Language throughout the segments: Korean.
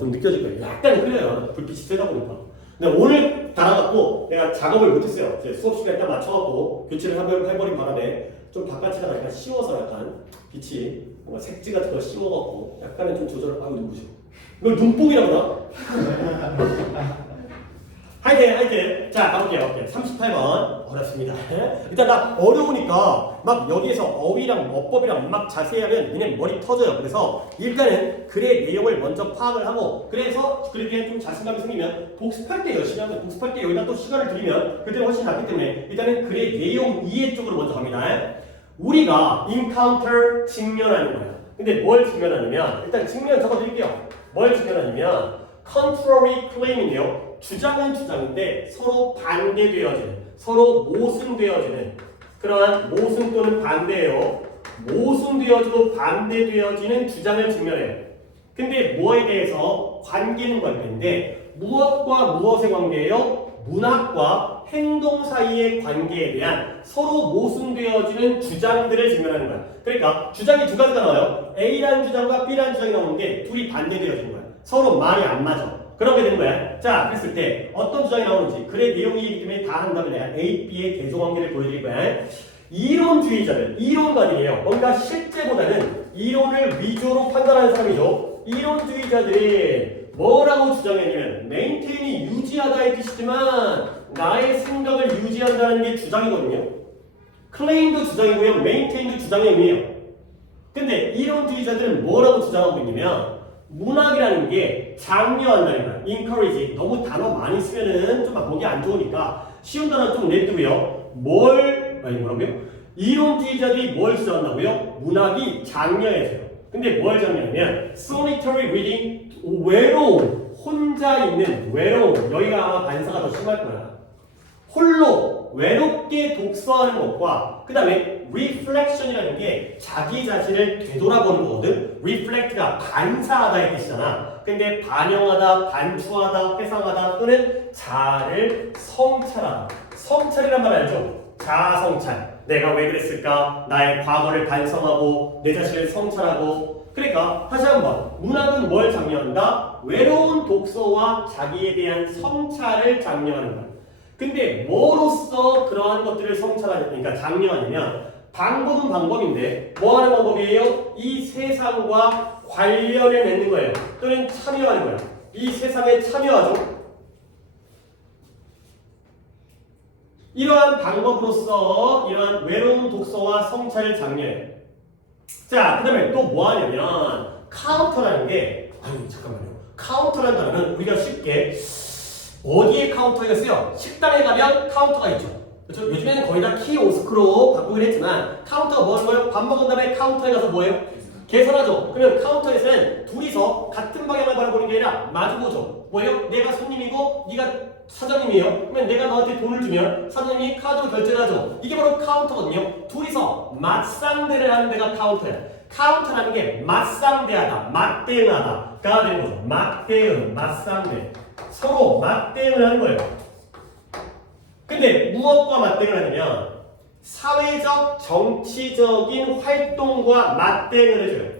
좀 느껴질 거예요. 약간 흐려요. 불빛이 세다 보니까. 근데 오늘 달아갖고 내가 작업을 못했어요. 이제 수업 시간에 딱 맞춰갖고 교체를 해버린 바람에 좀 바깥이다가 약간 씌워서 약간 빛이 뭔가 색지 같은 걸 씌워갖고 약간은 좀 조절을 하고 누구죠? 이걸 눈뽕이라고 그러나? 하여튼 자 가볼게요. 38번 어렵습니다. 일단 나 어려우니까 막 여기에서 어휘랑 어법이랑 막 자세히 하면 그냥 머리 터져요. 그래서 일단은 글의 내용을 먼저 파악을 하고 그래서 글에 대한 좀 자신감이 생기면 복습할 때 열심히 하면 복습할 때 여기다 또 시간을 들이면 그때는 훨씬 낫기 때문에 일단은 글의 내용 이해 쪽으로 먼저 갑니다. 우리가 encounter 직면하는 거야. 근데 뭘 직면하냐면 일단 직면 적어드릴게요. 뭘 직면하냐면 contrary claim인데요. 주장은 주장인데 서로 반대되어지는, 서로 모순되어지는 그러한 모순 또는 반대예요. 모순되어지고 반대되어지는 주장을 직면해요. 근데 뭐에 대해서 관계는 관계인데 무엇과 무엇의 관계예요? 문학과 행동 사이의 관계에 대한 서로 모순되어지는 주장들을 직면하는 거야. 그러니까 주장이 두 가지가 나와요. A라는 주장과 B라는 주장이 나오는데 둘이 반대되어지는 거야. 서로 말이 안 맞아. 그렇게 되는 거야. 자, 그랬을 때 어떤 주장이 나오는지 글의 내용이기 때문에 다 한 다음에 내가 A, B의 계속관계를 보여드릴 거야. 이론주의자들, 이론가들이에요. 뭔가 실제보다는 이론을 위주로 판단하는 사람이죠. 이론주의자들이 뭐라고 주장했냐면 메인테인이 유지하다의 뜻이지만 나의 생각을 유지한다는 게 주장이거든요. 클레임도 주장이고요. 메인테인도 주장의 의미예요. 근데 이론주의자들은 뭐라고 주장하고 있냐면 문학이라는 게 장려한다는 거야. encourage. 너무 단어 많이 쓰면은 좀 보기 안 좋으니까 쉬운 단어 좀 내두고요. 뭐라고요? 이론주의자들이 뭘 주장한다고요? 문학이 장려해줘요. 근데 뭘 장려하냐면 solitary reading, 외로움, 혼자 있는 외로움. 여기가 아마 반사가 더 심할 거야. 홀로 외롭게 독서하는 것과 그 다음에 reflection이라는 게 자기 자신을 되돌아보는 거거든. reflect가 반사하다의 뜻이잖아. 근데 반영하다, 반추하다, 회상하다 또는 자아를 성찰하다. 성찰이란 말 알죠? 자아 성찰. 내가 왜 그랬을까? 나의 과거를 반성하고 내 자신을 성찰하고. 그러니까 다시 한번 문학은 뭘 장려한다? 외로운 독서와 자기에 대한 성찰을 장려하는 거야. 근데 뭐로써 그러한 것들을 성찰하냐, 그러니까 장려하냐면 방법은 방법인데 뭐 하는 방법이에요? 이 세상과 관련을 맺는 거예요. 또는 참여하는 거예요. 이 세상에 참여하죠. 이러한 방법으로서 이러한 외로운 독서와 성찰을 장려해요. 자, 그 다음에 또 뭐 하냐면 카운터라는 게 아니 잠깐만요. 카운터라는 단어는 우리가 쉽게 어디에 카운터가 쓰여? 식당에 가면 카운터가 있죠. 그렇죠? 요즘에는 거의 다 키오스크로 바꾸긴 했지만 카운터가 뭐 하는 거예요? 밥 먹은 다음에 카운터에 가서 뭐예요? 계산하죠. 그러면 카운터에서는 둘이서 같은 방향을 바라보는 게 아니라 마주보죠. 뭐예요? 내가 손님이고 네가 사장님이에요. 그러면 내가 너한테 돈을 주면 사장님이 카드로 결제를 하죠. 이게 바로 카운터거든요. 둘이서 맞상대를 하는 데가 카운터야. 카운터라는 게 맞상대하다, 맞대응하다가 되는 거죠. 맞대응, 맞상대. 서로 맞대응을 하는 거예요. 근데 무엇과 맞대응을 하냐면 사회적, 정치적인 활동과 맞대응을 해줘요.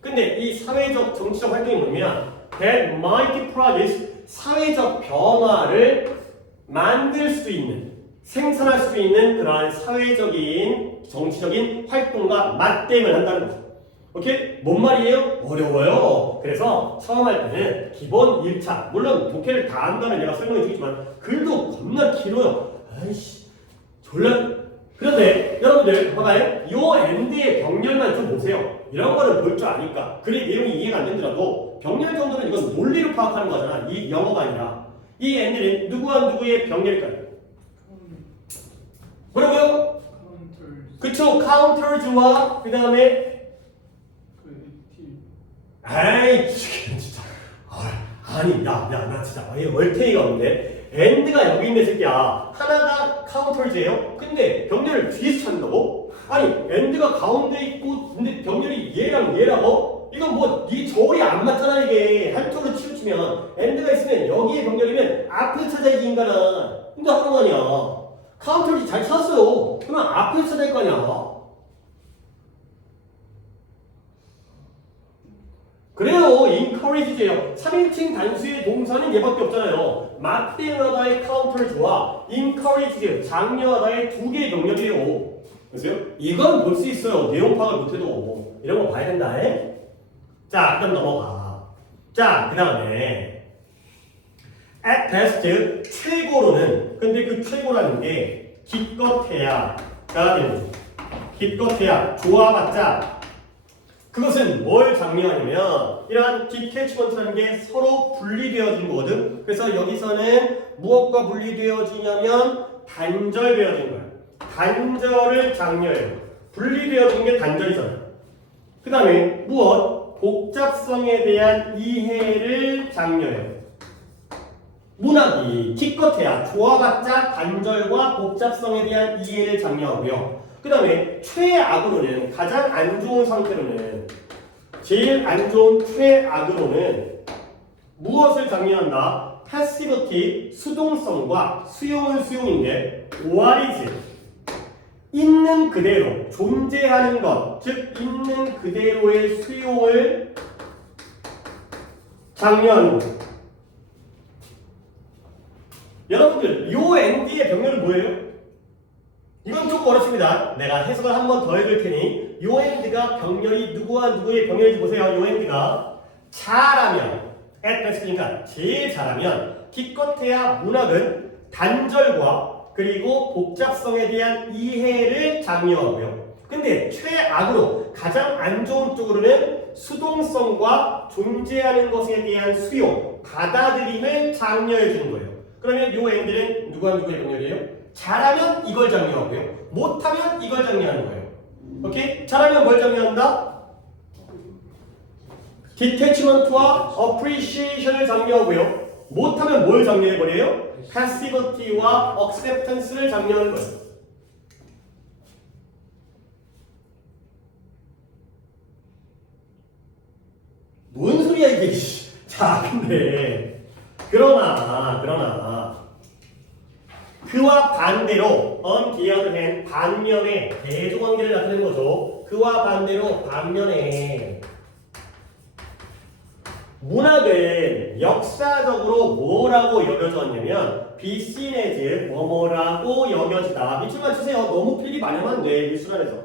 근데 이 사회적, 정치적 활동이 뭐냐면 that might produce 사회적 변화를 만들 수 있는, 생산할 수 있는 그러한 사회적인, 정치적인 활동과 맞대응을 한다는 거죠. 오케이? 뭔 말이에요? 어려워요. 그래서 처음 할 때는 기본 1차, 물론 독해를 다 한다면 내가 설명해 주겠지만 글도 겁나 길어요. 아이씨, 졸라. 그런데 여러분들 봐봐요. 요 엔드의 병렬만 좀 보세요. 이런 거를 볼 줄 아니까 글의 내용이 이해가 안 되더라도 병렬 정도는 이건 논리로 파악하는 거잖아. 이 영어가 아니라. 이 엔드는 누구와 누구의 병렬일까요? 뭐라고요? 그쵸. 카운터즈와 그 다음에 아이 진짜 아니 나 진짜 월탱이가 없는데 엔드가 여기 있는 새끼야. 하나가 카운터즈예요. 근데 병렬을 뒤에서 찾는다고? 아니 엔드가 가운데 있고 근데 병렬이 얘랑 얘라고? 이건 네 저울이 안 맞잖아. 이게 한 쪽으로 치우치면 엔드가 있으면 여기에 병렬이면 앞을 찾아야지 인간아. 근데 하는 거 아니야. 카운터즈 잘 찾았어요. 그러면 앞을 찾아야 할 거 아니야. 그래요. encourage예요. 3인칭 단수의 동사는 얘밖에 없잖아요. 막대하다의 카운터를 좋아. encourage, 장려하다의 두 개의 병렬이에요. 그래서요? 이건 볼 수 있어요. 내용 파악을 못해도. 이런 거 봐야 된다. 자, 그 다음 넘어가. 자, 그 다음에 at best, 최고로는, 근데 그 최고라는 게 기껏해야가 되는 거죠. 기껏해야, 좋아봤자 그것은 뭘 장려하냐면 이러한 디태치먼트라는 게 서로 분리되어지는 거거든. 그래서 여기서는 무엇과 분리되어지냐면 단절되어지는 거야. 단절을 장려해요. 분리되어지는 게 단절이잖아. 그 다음에 무엇? 복잡성에 대한 이해를 장려해요. 문학이 기껏해야 좋아봤자 단절과 복잡성에 대한 이해를 장려하고요. 그 다음에 최악으로는, 가장 안 좋은 상태로는, 제일 안 좋은 최악으로는 무엇을 장려한다? 패시비티, 수동성과 수용은 수용인데 what is, 있는 그대로, 존재하는 것, 즉 있는 그대로의 수용을 장려하는 거예요. 여러분들, 요 ND의 병렬은 뭐예요? 이건 조금 어렵습니다. 내가 해석을 한 번 더 해줄 테니 요 엔드가 병렬이 누구와 누구의 병렬인지 보세요. 요 엔드가 잘하면, at best니까 제일 잘하면, 기껏해야 문학은 단절과 그리고 복잡성에 대한 이해를 장려하고요. 근데 최악으로, 가장 안 좋은 쪽으로는 수동성과 존재하는 것에 대한 수용, 받아들임을 장려해 주는 거예요. 그러면 요 엔드는 누구와 누구의 병렬이에요? 잘하면 이걸 장려하고요. 못하면 이걸 장려하는 거예요. 오케이? 잘하면 뭘 장려한다? 디태치먼트와 어프리시에이션을 장려하고요. 못하면 뭘 장려해버려요? 패시비티와 억셉턴스를 장려하는 거예요. 뭔 소리야 이게. 자, 근데 그러나 그와 반대로 on the other hand, 반면에 대조관계를 나타내는 거죠. 그와 반대로 반면에 문학은 역사적으로 뭐라고 여겨졌냐면 be seen as 뭐뭐라고 여겨지다. 밑줄만 치세요. 너무 필기 많이 하면 안 돼. 일순환에서.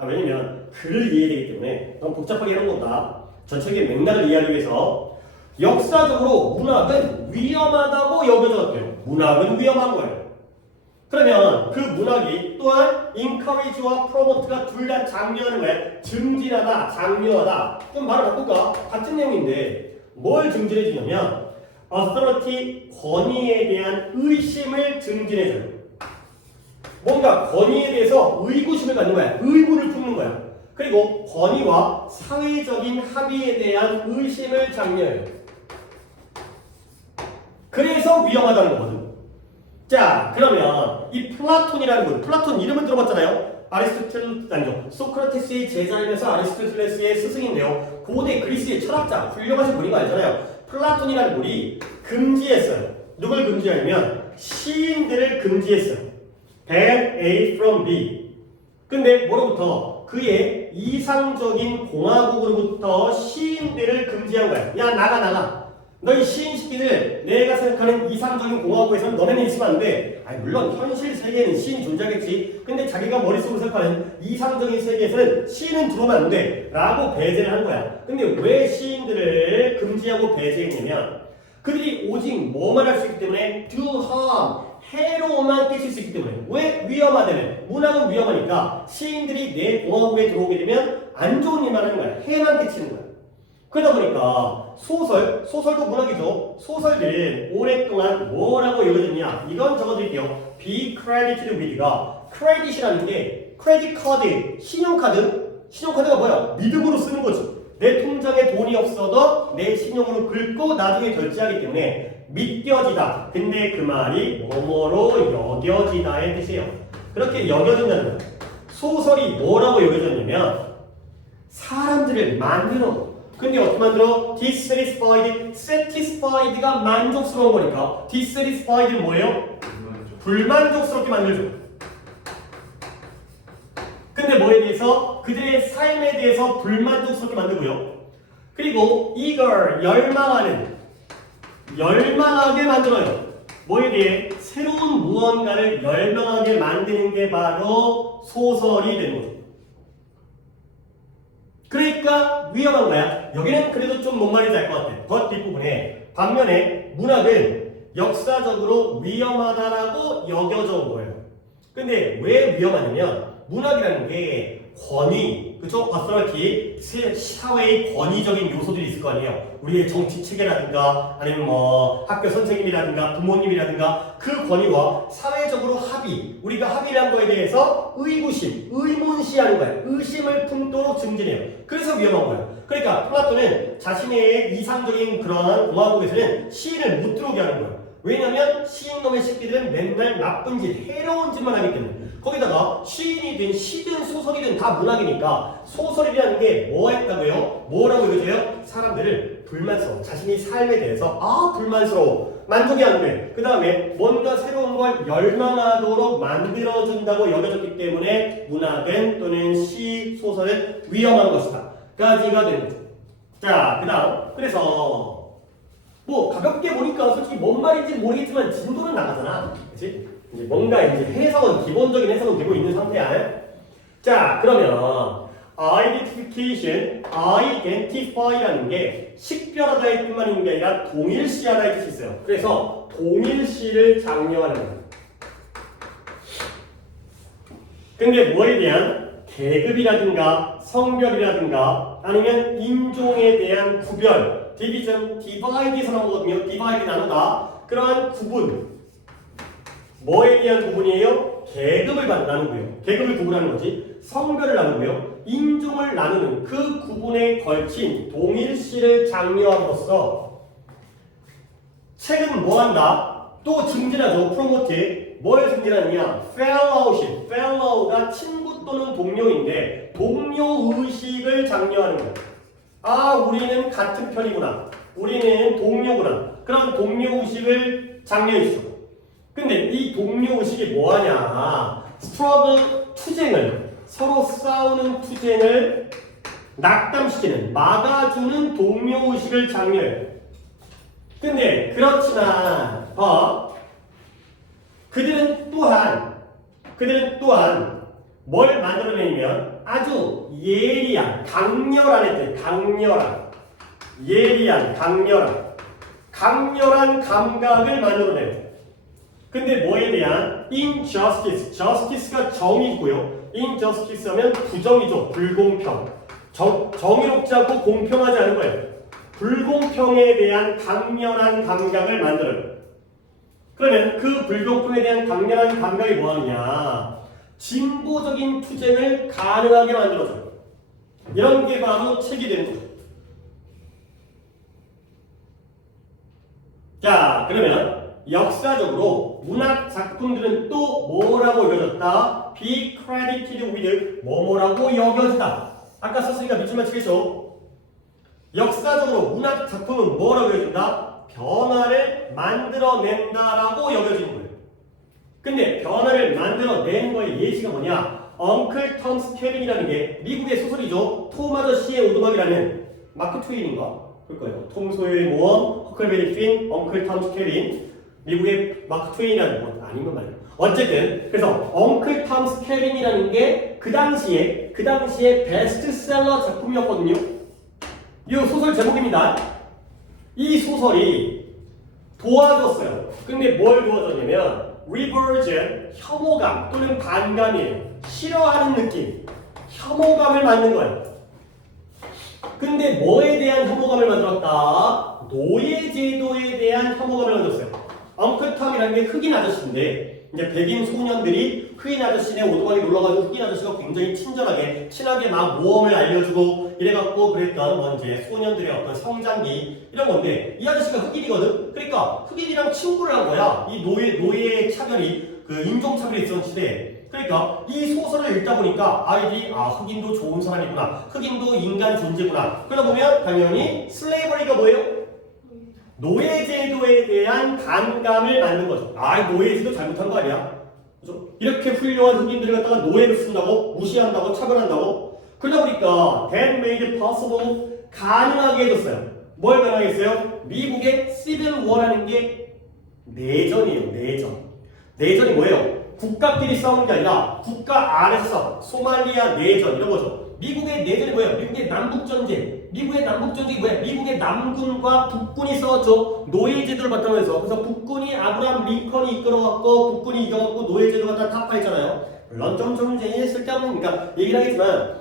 왜냐면 글을 이해되기 때문에 너무 복잡하게 해놓은 것보다 전체적인 맥락을 이해하기 위해서 역사적으로 문학은 위험하다고 여겨졌대요. 문학은 위험한 거예요. 그러면 그 문학이 또한 encourage와 promote가 둘 다 장려하는 거예요. 증진하다, 장려하다. 좀 말을 바꿀까? 같은 내용인데 뭘 증진해 주냐면 authority, 권위에 대한 의심을 증진해 줘요. 뭔가 권위에 대해서 의구심을 갖는 거야. 의문을 품는 거야. 그리고 권위와 사회적인 합의에 대한 의심을 장려해요. 그래서 위험하다는 거거든. 자, 그러면 이 플라톤이라는 분, 플라톤 이름을 들어봤잖아요. 소크라테스의 제자이면서 아리스토텔레스의 스승인데요. 고대 그리스의 철학자, 훌륭하신 분인 거 알잖아요. 플라톤이라는 분이 금지했어요. 누굴 금지하냐면 시인들을 금지했어요. ban A from B. 근데 뭐로부터? 그의 이상적인 공화국으로부터 시인들을 금지한 거야. 야, 나가. 너희 시인 시키들 내가 생각하는 이상적인 공화국에서는 너네는 있으면 안 돼. 아니 물론 현실 세계에는 시인이 존재하겠지. 근데 자기가 머릿속으로 생각하는 이상적인 세계에서는 시인은 들어오면 안 돼 라고 배제를 한 거야. 근데 왜 시인들을 금지하고 배제했냐면 그들이 오직 뭐만 할 수 있기 때문에 do harm, 해로만 끼칠 수 있기 때문에. 왜 위험하다면? 문학은 위험하니까 시인들이 내 공화국에 들어오게 되면 안 좋은 일만 하는 거야. 해만 끼치는 거야. 그러다 보니까 소설도 문학이죠. 소설들은 오랫동안 뭐라고 여겨졌냐? 이건 적어드릴게요. be credited with가 credit이라는 게 크레딧 카드, 신용카드가 뭐야? 믿음으로 쓰는 거지. 내 통장에 돈이 없어도 내 신용으로 긁고 나중에 결제하기 때문에 믿겨지다. 근데 그 말이 뭐뭐로 여겨지다의 뜻이에요. 그렇게 여겨진다는 거예요. 소설이 뭐라고 여겨졌냐면 사람들을 만들어. 근데 어떻게 만들어? dissatisfied, satisfied가 만족스러운 거니까 dissatisfied는 뭐예요? 불만족스럽게 만들죠. 근데 뭐에 대해서? 그들의 삶에 대해서 불만족스럽게 만들고요. 그리고 eager, 열망하게 만들어요. 뭐에 대해? 새로운 무언가를 열망하게 만드는 게 바로 소설이 되는 거죠. 그러니까 위험한 거야. 여기는 그래도 좀 뭔 말인지 알 것 같아. 더 뒷부분에. 반면에 문학은 역사적으로 위험하다라고 여겨져 온 거예요. 근데 왜 위험하냐면 문학이라는 게 권위, 그쵸? 어서리티, 사회의 권위적인 요소들이 있을 거 아니에요. 우리의 정치 체계라든가 아니면 뭐 학교 선생님이라든가 부모님이라든가 그 권위와 사회적으로 합의, 우리가 합의를 한 거에 대해서 의구심, 의문시하는 거예요. 의심을 품도록 증진해요. 그래서 위험한 거예요. 그러니까 플라톤은 자신의 이상적인 그런 공화국에서는 시인을 못 들어오게 하는 거예요. 왜냐면 시인놈의 새끼들은 맨날 나쁜 짓, 해로운 짓만 하기 때문에. 거기다가 시인이든 시든 소설이든 다 문학이니까 소설이라는 게 뭐 했다고요? 뭐라고 이러세요? 사람들을 불만스러워. 자신이 삶에 대해서 불만스러워. 만족이 안 돼. 그 다음에 뭔가 새로운 걸 열망하도록 만들어준다고 여겨졌기 때문에 문학은 또는 시, 소설은 위험한 것이다. 까지가 되는 거죠. 자, 그 다음. 그래서 뭐 가볍게 보니까 솔직히 뭔 말인지 모르겠지만 진도는 나가잖아. 그치? 이제 뭔가 이제 해석은 기본적인 해석은 되고 있는 상태야. 자, 그러면 identify라는 게 식별하다의 뿐만 있는 게 아니라 동일시하다의 뜻이 있어요. 그래서 동일시를 장려하는 거예요. 근데 뭐에 대한 계급이라든가 성별이라든가 아니면 인종에 대한 구별, 디비전, 디바이드에서 나오거든요. 디바이드 나누다. 그러한 구분. 뭐에 대한 구분이에요? 계급을 나누고요. 계급을 구분하는 거지. 성별을 나누고요. 인종을 나누는 그 구분에 걸친 동일시를 장려함으로써 책은 뭐한다? 또 증진하죠. 프로모트. 뭘 증진하느냐? fellowship. fellow가 친구 또는 동료인데 동료의식을 장려하는 거예요. 우리는 같은 편이구나. 우리는 동료구나. 그런 동료의식을 장려해주죠. 근데 이 동료의식이 뭐하냐? struggle, 투쟁을, 서로 싸우는 투쟁을 낙담시키는, 막아주는 동료의식을 장려해요. 근데 그렇지만 그들은 또한 뭘 만들어내냐면 아주 예리한, 강렬한 감각을 만들어내요. 근데 뭐에 대한 injustice, justice가 정의고요. injustice 하면 부정이죠. 불공평. 정의롭지 않고 공평하지 않은 거예요. 불공평에 대한 강렬한 감각을 만들어요. 그러면 그 불공평에 대한 강렬한 감각이 뭐하느냐? 진보적인 투쟁을 가능하게 만들어줘요. 이런 게 바로 책이 되는 거죠. 자, 그러면 역사적으로 문학 작품들은 또 뭐라고 여겨졌다? Be credited with 뭐뭐라고 여겨지다. 아까 썼으니까 밑줄만 치겠죠? 역사적으로 문학 작품은 뭐라고 여겨진다? 변화를 만들어낸다라고 여겨지는 거예요. 근데 변화를 만들어낸 거의 예시가 뭐냐? 엉클 톰스 캐빈이라는 게 미국의 소설이죠. 톰 아저씨의 오두막이라는 마크 트웨인인가? 그럴 거예요. 톰 소요의 모험, 허클베리 핀, 엉클 톰스 캐빈. 미국의 마크 트웨인이라는 건 아닌 건 말이에요. 어쨌든 그래서 엉클 톰스 캐빈이라는 게 그 당시에 베스트셀러 작품이었거든요. 이 소설 제목입니다. 이 소설이 도와줬어요. 근데 뭘 도와줬냐면 revulsion, 혐오감 또는 반감이에요. 싫어하는 느낌, 혐오감을 만든 거예요. 근데 뭐에 대한 혐오감을 만들었다? 노예제도에 대한 혐오감을 만들었어요. 엉클 톰이라는 게 흑인 아저씨인데 이제 백인 소년들이 흑인 아저씨네 오두막에 놀러가지고 흑인 아저씨가 굉장히 친하게 막 모험을 알려주고 이래갖고 그랬던 뭐 이제 소년들의 어떤 성장기 이런 건데 이 아저씨가 흑인이거든. 그러니까 흑인이랑 친구를 한 거야. 이 노예 차별이 그 인종 차별이 있었던 시대에. 그러니까 이 소설을 읽다 보니까 아이들이 흑인도 좋은 사람이구나. 흑인도 인간 존재구나. 그러다 보면 당연히 슬레이버리가 뭐예요? 노예제도에 대한 반감을 만든 거죠. 노예제도 잘못한 거 아니야? 그죠? 이렇게 훌륭한 흑인들을 갖다가 노예로 쓴다고? 무시한다고? 차별한다고? 그러다 보니까 that made possible 가능하게 해줬어요. 뭘 가능하게 했어요? 미국의 시빌 워라는 게 내전이에요. 내전이 뭐예요? 국가끼리 싸우는 게 아니라 국가 안에서 소말리아 내전 이런 거죠. 미국의 내전이 뭐예요? 미국의 남북전쟁. 미국의 남북전쟁이 뭐예요? 미국의 남군과 북군이 싸웠죠. 노예제도를 바탕으로 해서. 그래서 북군이 아브라함 링컨이 이끌어갔고 북군이 이겨갖고 노예제도가 다 타파했잖아요. 물론 좀 쓸데없으니까 얘기를 하겠지만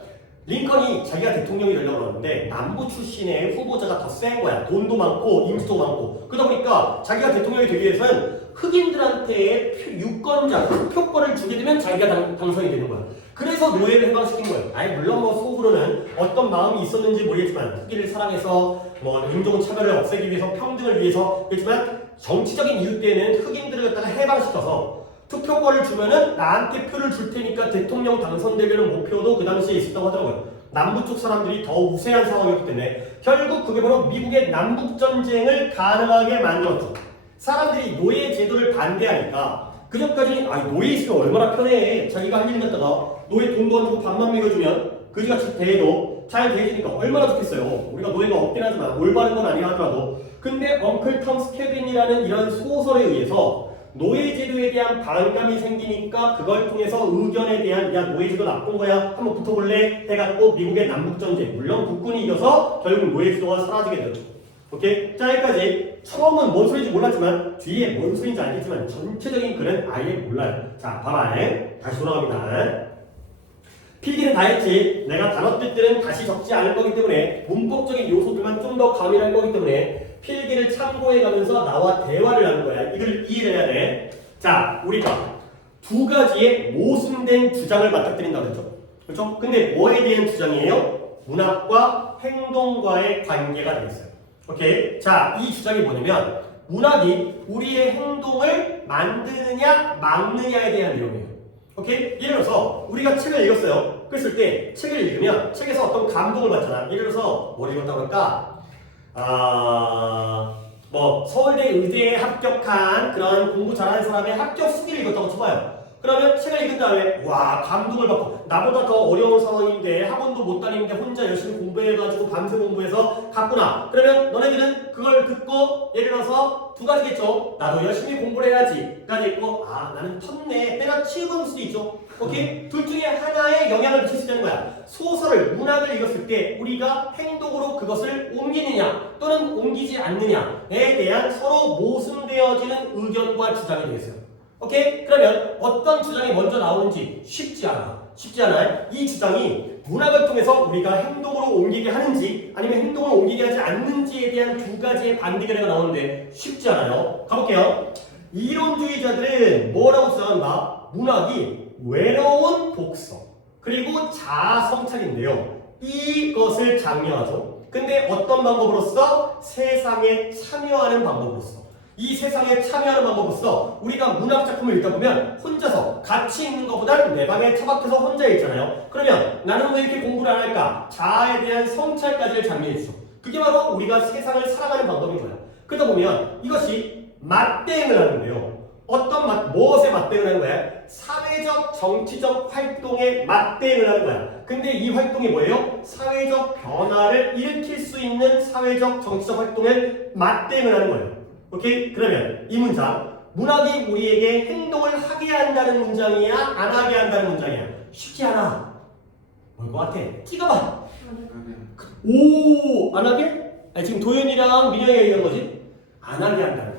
링컨이 자기가 대통령이 되려고 하는데 남부 출신의 후보자가 더 센 거야. 돈도 많고 인지도 많고. 그러다 보니까 자기가 대통령이 되기 위해서는 흑인들한테 유권자, 투표권을 주게 되면 자기가 당선이 되는 거야. 그래서 노예를 해방시킨 거예요. 아니 물론 뭐 속으로는 어떤 마음이 있었는지 모르겠지만 흑인을 사랑해서 뭐 인종차별을 없애기 위해서 평등을 위해서 그렇지만 정치적인 이유 때는 흑인들을 갖다가 해방시켜서 투표권을 주면은 나한테 표를 줄 테니까 대통령 당선되려는 목표도 그 당시에 있었다고 하더라고요. 남부 쪽 사람들이 더 우세한 상황이었기 때문에 결국 그게 바로 미국의 남북전쟁을 가능하게 만들었죠. 사람들이 노예 제도를 반대하니까 그전까지 노예 있으면 얼마나 편해. 자기가 할 일 갖다가 노예 돈도 안 주고 밥만 먹여주면 그지같이 대해도 잘 대해주니까 얼마나 좋겠어요. 우리가 노예가 없긴 하지만 올바른 건 아니라 하더라도. 근데 엉클 톰 스케빈이라는 이런 소설에 의해서 노예제도에 대한 반감이 생기니까 그걸 통해서 의견에 대한 야 노예제도 나쁜 거야 한번 붙어볼래 해갖고 미국의 남북전쟁 물론 국군이 이겨서 결국 노예제도가 사라지게 되죠. 오케이? 자 여기까지 처음은 뭔 소리인지 몰랐지만 뒤에 뭔 소리인지 알겠지만 전체적인 글은 아예 몰라요. 자 봐봐 다시 돌아갑니다. 필기는 다 했지. 내가 단어 뜻들은 다시 적지 않을 거기 때문에 문법적인 요소들만 좀 더 가미할 거기 때문에 필기를 참고해가면서 나와 대화를 하는 거야. 이걸 이해를 해야 돼. 자, 우리가 두 가지의 모순된 주장을 맞닥뜨린다고 했죠. 그렇죠? 근데 뭐에 대한 주장이에요? 문학과 행동과의 관계가 되겠어요. 오케이? 자, 이 주장이 뭐냐면 문학이 우리의 행동을 만드느냐 막느냐에 대한 내용이에요. 오케이? 예를 들어서 우리가 책을 읽었어요. 그랬을 때 책을 읽으면 책에서 어떤 감동을 받잖아. 예를 들어서 뭘 읽었다고 할까? 뭐 서울대 의대에 합격한 그런 공부 잘하는 사람의 합격 수기를 읽었다고 쳐봐요. 그러면 책을 읽은 다음에 와 감동을 받고 나보다 더 어려운 상황인데 학원도 못 다니는데 혼자 열심히 공부해가지고 밤새 공부해서 갔구나. 그러면 너네들은 그걸 듣고 예를 들어서 두 가지겠죠. 나도 열심히 공부를 해야지 까지 있고 나는 텄네 때려치우는 수도 있죠. 오케이? 둘 중에 하나에 영향을 미칠 수 있다는 거야. 소설을 문학을 읽었을 때 우리가 행동으로 그것을 옮기느냐 또는 옮기지 않느냐에 대한 서로 모순되어지는 의견과 주장이 되겠어요. 오케이? 그러면 어떤 주장이 먼저 나오는지 쉽지 않아요. 이 주장이 문학을 통해서 우리가 행동으로 옮기게 하는지 아니면 행동을 옮기게 하지 않는지에 대한 두 가지의 반대 견해가 나오는데 쉽지 않아요. 가볼게요. 이론주의자들은 뭐라고 주장한다? 문학이 외로운 독서 그리고 자아 성찰인데요. 이것을 장려하죠. 근데 어떤 방법으로써? 세상에 참여하는 방법으로써. 이 세상에 참여하는 방법으로서 우리가 문학작품을 읽다 보면 혼자서 같이 읽는 것보다는 내 방에 처박혀서 혼자 읽잖아요. 그러면 나는 왜 이렇게 공부를 안 할까? 자아에 대한 성찰까지를 장려해주죠. 그게 바로 우리가 세상을 살아가는 방법인 거야. 그러다 보면 이것이 맞대응을 하는데요. 무엇에 맞대응을 하는 거야? 사회적, 정치적 활동에 맞대응을 하는 거야. 근데 이 활동이 뭐예요? 사회적 변화를 일으킬 수 있는 사회적, 정치적 활동에 맞대응을 하는 거예요. 오케이? 그러면 이 문장 문학이 우리에게 행동을 하게 한다는 문장이야? 안 하게 한다는 문장이야? 쉽지 않아. 뭘 것 같아? 찍어봐. 오! 안 하게? 지금 도현이랑 민영이가 얘기한 거지? 안 하게 한다는 거야.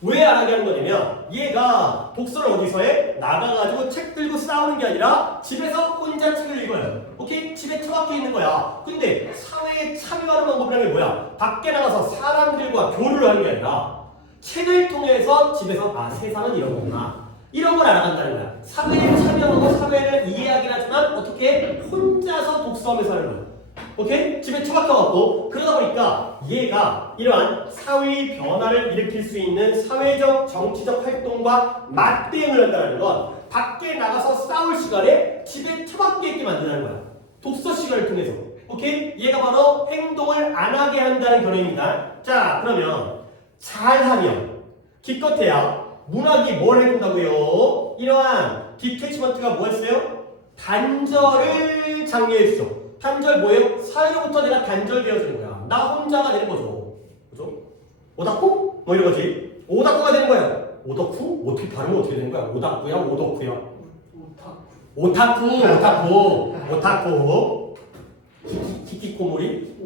왜 안 하게 하는 거냐면 얘가 독서를 어디서 해? 나가가지고 책 들고 싸우는 게 아니라 집에서 혼자 책을 읽어요. 오케이? 집에 처박혀 있는 거야. 근데 사회에 참여하는 방법이라는 게 뭐야? 밖에 나가서 사람들과 교류를 하는 게 아니라 책을 통해서 집에서 세상은 이런 거구나. 이런 걸 알아간다는 거야. 사회에 참여하고 사회를 이해하긴 하지만 어떻게 혼자서 독서하면서 하는 거야. 오케이? 집에 처박혀갖고 그러다 보니까 얘가 이러한 사회의 변화를 일으킬 수 있는 사회적 정치적 활동과 맞대응을 한다는 건 밖에 나가서 싸울 시간에 집에 처박혀 있게 만드는 거야. 독서 시간을 통해서. 오케이? 얘가 바로 행동을 안 하게 한다는 견해입니다. 자 그러면 잘하면 기껏해야 문학이 뭘 해준다고요? 이러한 디테치먼트가 뭐였어요? 단절을 장려해주죠. 단절 뭐예요? 사회로부터 내가 단절되어지는 거야. 나 혼자가 되는 거죠. 그죠? 오다쿠? 뭐 이런 거지. 오다쿠가 되는 거야. 오덕후? 어떻게 발음은 어떻게 되는 거야? 오다쿠야? 오덕후야? 오타쿠. 키키코모리?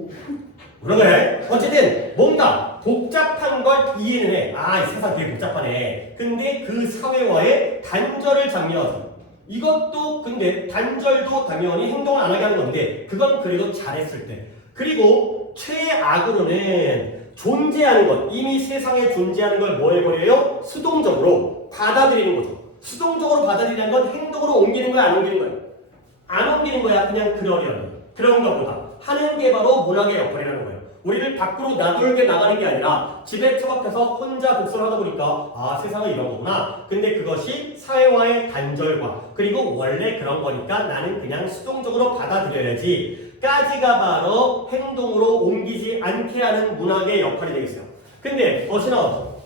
그런 거네. 어쨌든 뭔가 복잡한 걸 이해는 해. 아, 이 세상 되게 복잡하네. 근데 그 사회와의 단절을 장려하죠. 이것도 근데 단절도 당연히 행동을 안 하게 하는 건데 그건 그래도 잘했을 때. 그리고 최악으로는 존재하는 것, 이미 세상에 존재하는 걸 뭐 해버려요? 수동적으로 받아들이는 거죠. 수동적으로 받아들이는 건 행동으로 옮기는 거야, 안 옮기는 거야? 안 옮기는 거야. 그냥 그러려니. 그런 것보다 하는 게 바로 문학의 역할이라는 거예요. 우리를 밖으로 나돌게 나가는 게 아니라 집에 처박혀서 혼자 독서를 하다 보니까 아, 세상은 이런 거구나. 근데 그것이 사회와의 단절과 그리고 원래 그런 거니까 나는 그냥 수동적으로 받아들여야지 까지가 바로 행동으로 옮기지 않게 하는 문학의 역할이 되겠어요. 근데 것이 나오죠.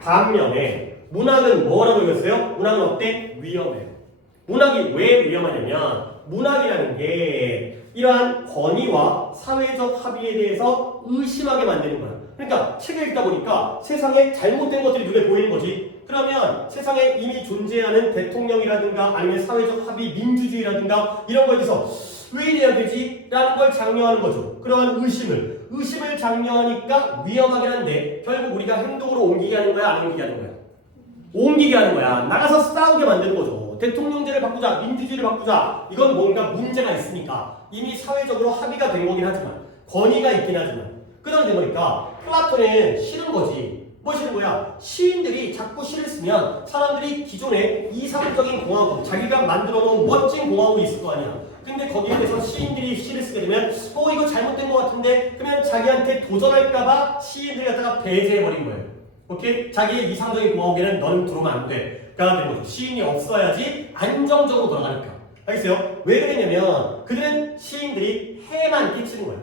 반면에 문학은 뭐라고 읽었어요? 문학은 어때? 위험해요. 문학이 왜 위험하냐면 문학이라는 게 이러한 권위와 사회적 합의에 대해서 의심하게 만드는 거야. 그러니까 책을 읽다 보니까 세상에 잘못된 것들이 눈에 보이는 거지. 그러면 세상에 이미 존재하는 대통령이라든가 아니면 사회적 합의, 민주주의라든가 이런 거에 대해서 왜 이래야 되지? 라는 걸 장려하는 거죠. 그러한 의심을 장려하니까 위험하긴 한데 결국 우리가 행동으로 옮기게 하는 거야? 안 옮기게 하는 거야? 옮기게 하는 거야. 나가서 싸우게 만드는 거죠. 대통령제를 바꾸자, 민주주의를 바꾸자. 이건 뭔가 문제가 있으니까 이미 사회적으로 합의가 된 거긴 하지만 권위가 있긴 하지만 그러다 보니까 플라톤은 싫은 거지. 뭐 싫은 거야? 시인들이 자꾸 시를 쓰면 사람들이 기존에 이상적인 공화국, 자기가 만들어 놓은 멋진 공화국이 있을 거 아니야. 근데 거기에 대해서 시인들이 시를 쓰게 되면 이거 잘못된 것 같은데 그러면 자기한테 도전할까봐 시인들이 갖다가 배제해버린 거예요. 오케이? 자기의 이상적인 공화국에는 너는 들어오면 안 돼. 가 되는 거죠. 시인이 없어야지 안정적으로 돌아가니까. 알겠어요? 왜 그랬냐면 그들은 시인들이 해만 끼치는 거야.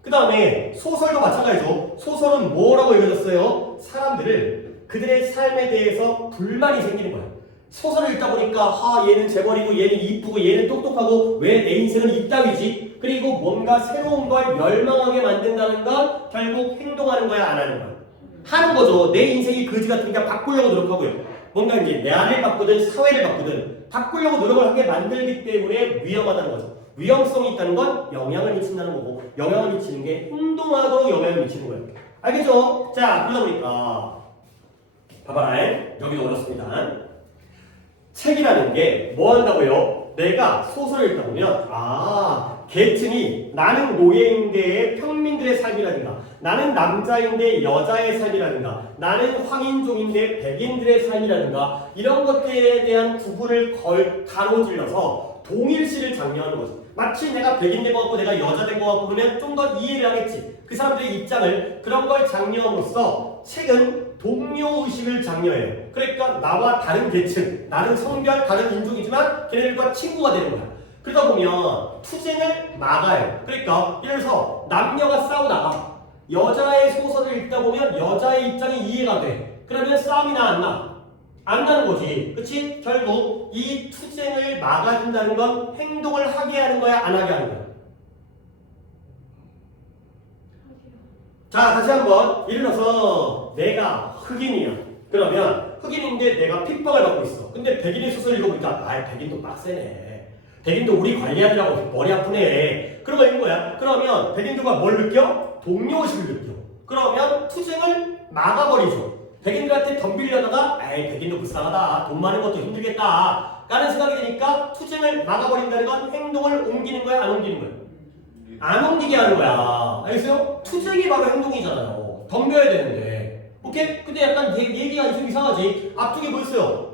그 다음에 소설도 마찬가지죠. 소설은 뭐라고 읽어졌어요? 사람들을 그들의 삶에 대해서 불만이 생기는 거야. 소설을 읽다 보니까 얘는 재벌이고 얘는 이쁘고 얘는 똑똑하고 왜 내 인생은 이따위지? 그리고 뭔가 새로운 걸 멸망하게 만든다는 건 결국 행동하는 거야, 안 하는 거야? 하는 거죠. 내 인생이 거지 같으니까 바꾸려고 노력하고요. 뭔가 이제 나를 바꾸든 사회를 바꾸든 바꾸려고 노력을 하게 만들기 때문에 위험하다는 거죠. 위험성이 있다는 건 영향을 미친다는 거고 영향을 미치는 게 행동하도록 영향을 미치는 거예요. 알겠죠? 자, 그러다 보니까 봐봐라. 여기도 어렵습니다. 책이라는 게 뭐 한다고요? 내가 소설을 읽다 보면 계층이 나는 노예인데의 평민들의 삶이라든가 나는 남자인데 여자의 삶이라든가 나는 황인종인데 백인들의 삶이라든가 이런 것들에 대한 구분을 가로질러서 동일시를 장려하는 거죠. 마치 내가 백인 된 것 같고 내가 여자 된 것 같고 그러면 좀 더 이해를 하겠지. 그 사람들의 입장을 그런 걸 장려함으로써 책은 동료의식을 장려해요. 그러니까 나와 다른 계층, 나는 성별 다른 인종이지만 걔네들과 친구가 되는 거야. 그러다 보면 투쟁을 막아요. 그러니까 예를 들어서 남녀가 싸우다가 여자의 소설을 읽다 보면 여자의 입장이 이해가 돼. 그러면 싸움이 나 안 나? 안 나는 거지. 그치? 결국 이 투쟁을 막아준다는 건 행동을 하게 하는 거야, 안 하게 하는 거야? 자, 다시 한번 예를 들어서 내가 흑인이야. 그러면 흑인인데 내가 핍박을 받고 있어. 근데 백인의 소설 읽어보니까 백인도 빡세네. 백인도 우리 관리하느라고 머리 아프네. 그런 거 읽는 거야. 그러면 백인들과 뭘 느껴? 동료의식을 느껴. 그러면 투쟁을 막아버리죠. 백인들한테 덤비려다가 백인도 불쌍하다. 돈 많은 것도 힘들겠다. 라는 생각이 드니까 투쟁을 막아버린다는 건 행동을 옮기는 거야, 안 옮기는 거야? 안 옮기게 하는 거야. 알겠어요? 투쟁이 바로 행동이잖아요. 덤벼야 되는데. 오케이? 근데 약간 얘기가 좀 이상하지? 앞쪽에 뭐 있어요?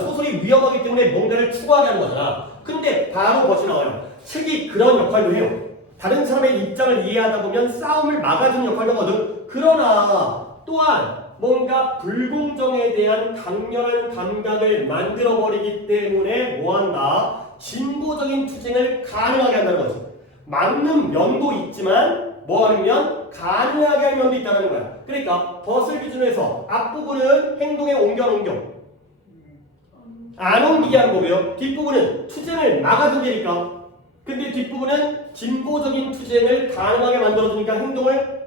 소설이 위험하기 때문에 뭔가를 추구하게 하는 거잖아. 근데 바로 멋이 나와요. 책이 그런 역할도 해요. 다른 사람의 입장을 이해하다 보면 싸움을 막아주는 역할도 하거든. 그러나 또한 뭔가 불공정에 대한 강렬한 감각을 만들어버리기 때문에 뭐한다? 진보적인 투쟁을 가능하게 한다는 거죠. 막는 면도 있지만 뭐하면 가능하게 할 면도 있다는 거야. 그러니까 덫을 기준으로 해서 앞부분은 행동에 옮겨 안 옮기게 하는 거고요. 뒷부분은 투쟁을 막아준다니까. 근데 뒷부분은 진보적인 투쟁을 가능하게 만들어주니까 행동을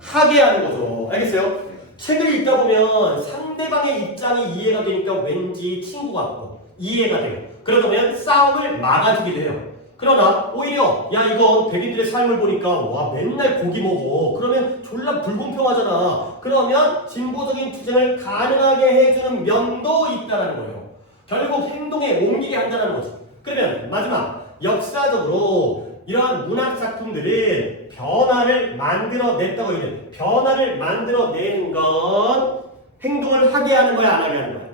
하게 하는 거죠. 알겠어요? 책을 읽다 보면 상대방의 입장이 이해가 되니까 왠지 친구 같고 이해가 돼요. 그러다 보면 싸움을 막아주기도 해요. 그러나 오히려 야 이거 백인들의 삶을 보니까 와 맨날 고기 먹어. 그러면 졸라 불공평하잖아. 그러면 진보적인 투쟁을 가능하게 해주는 면도 있다는 거예요. 결국 행동에 옮기게 한다는 거죠. 그러면 마지막 역사적으로 이러한 문학 작품들은 변화를 만들어냈다고 얘기해요. 변화를 만들어내는 건 행동을 하게 하는 거야, 안 하게 하는 거야?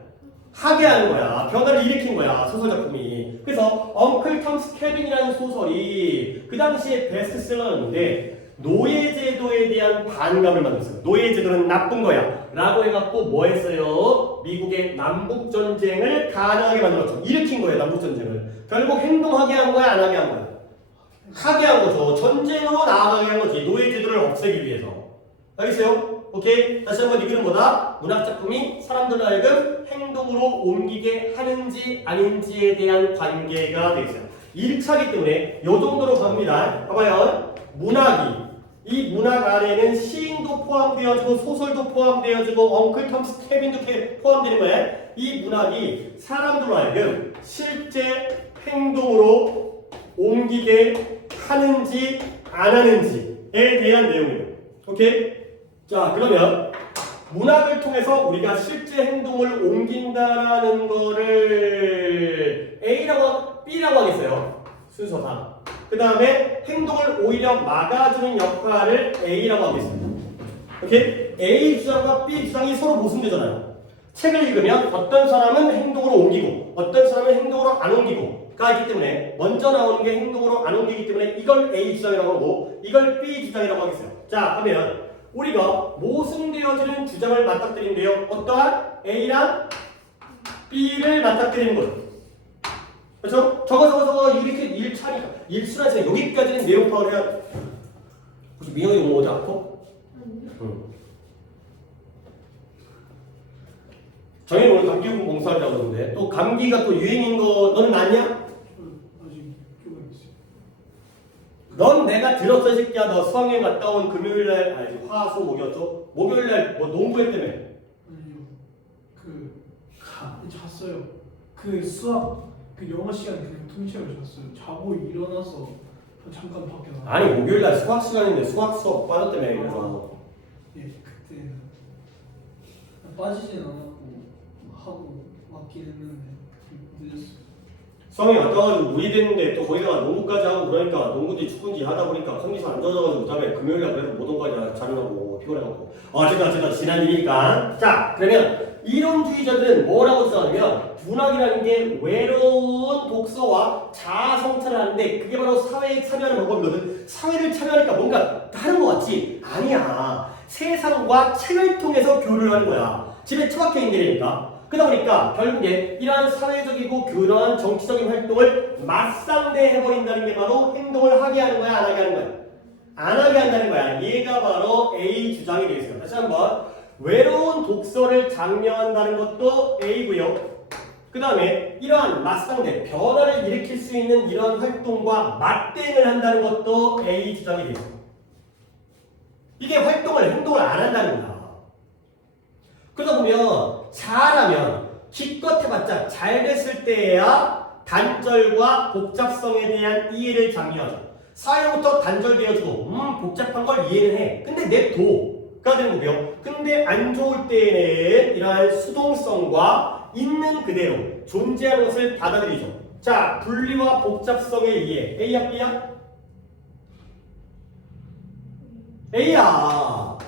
하게 하는 거야. 변화를 일으킨 거야, 소설 작품이. 그래서 엉클 톰스 캐빈이라는 소설이 그 당시에 베스트셀러였는데 노예제도에 대한 반감을 만들었어요. 노예제도는 나쁜 거야 라고 해갖고 뭐 했어요? 미국의 남북전쟁을 가능하게 만들었죠. 일으킨 거예요, 남북전쟁을. 결국 행동하게 한 거야, 안 하게 한 거야? 하게 한 거죠. 전쟁으로 나아가게 한 거지. 노예제도를 없애기 위해서. 알겠어요? 오케이? 다시 한번 이 글은 뭐다? 문학작품이 사람들로 하여금 행동으로 옮기게 하는지 아닌지에 대한 관계가 되겠어요. 1차기 때문에 이 정도로 갑니다. 봐봐요. 문학이 이 문학 안에는 시인도 포함되어지고 소설도 포함되어지고 엉클 톰스 캐빈도 포함되는 거예요. 이 문학이 사람들로 하여금 실제 행동으로 옮기게 하는지 안 하는지에 대한 내용이에요. 오케이? 자, 그러면 문학을 통해서 우리가 실제 행동을 옮긴다라는 거를 A라고 하고 B라고 하겠어요. 순서상. 그 다음에 행동을 오히려 막아주는 역할을 A라고 하겠습니다. 오케이? A 주장과 B 주장이 서로 모순되잖아요. 책을 읽으면 어떤 사람은 행동으로 옮기고 어떤 사람은 행동으로 안 옮기고 가 있기 때문에 먼저 나오는 게 행동으로 안 옮기기 때문에 이걸 A 주장이라고 하고 이걸 B 주장이라고 하겠어요. 자, 하면 우리가 모순되어지는 주장을 맞닥뜨린대요. 어떠한 A랑 B를 맞닥뜨리는 거죠. 그렇죠? 저거 이렇게 1차니까 1순환에서 여기까지는 내용 파악을 해야 돼. 혹시 민영이 오늘 어디 아파? 응. 정현이 오늘 감기용 봉사하려고 하는데 또 감기가 또 유행인 거 너는 아냐? 아직 조금 있어요. 넌 내가 들었어 이 새끼야. 너 수학여행 갔다 온 금요일날 아니 화수 목이었죠? 목요일날 뭐 농구했다며. 아니요. 잤어요. 그 수학 그 영어 시간 그냥 통째로 잤어요. 자고 일어나서 잠깐 밖에 나가. 아니 목요일날 수학 시간인데 수학 수업 빠졌다며. 그래서 예, 그때는 빠지진 않았고 하고 왔긴 했는데 늦었어요. 수학여행 갔다 와가지고 물이 됐는데 또 거기다가 농구까지 하고 그러니까 농구인지 축구인지 하다 보니까 컨디션 안 좋아져가지고 그다음에 금요일날 그래도 못 온 거야. 자느라고 피곤해갖고. 어쨌든 지난 일이니까. 자, 그러면 이론주의자들은 뭐라고 주장하냐면 문학이라는 게 외로운 독서와 자아 성찰을 하는데 그게 바로 사회에 참여하는 방법이거든. 사회를 참여하니까 뭔가 다른 것 같지? 아니야. 세상과 책을 통해서 교류를 하는 거야. 집에 처박혀 있는 데니까. 그러다 보니까 결국에 이러한 사회적이고 그러한 정치적인 활동을 맞상대해버린다는 게 바로 행동을 하게 하는 거야, 안 하게 하는 거야? 안 하게 한다는 거야. 얘가 바로 A 주장이 되겠어요. 다시 한번. 외로운 독서를 장려한다는 것도 A고요. 그 다음에 이러한 맞상대, 변화를 일으킬 수 있는 이러한 활동과 맞대응을 한다는 것도 A 주장이 되겠어요. 이게 행동을 안 한다는 거야. 그러다 보면 잘하면 기껏 해봤자 잘 됐을 때야 단절과 복잡성에 대한 이해를 장려하죠. 사회로부터 단절되어지고 복잡한 걸 이해는 해. 근데 냅둬가 되는 거고요. 근데 안 좋을 때에는 이러한 수동성과 있는 그대로 존재하는 것을 받아들이죠. 자, 분리와 복잡성의 이해. A야 B야? A야.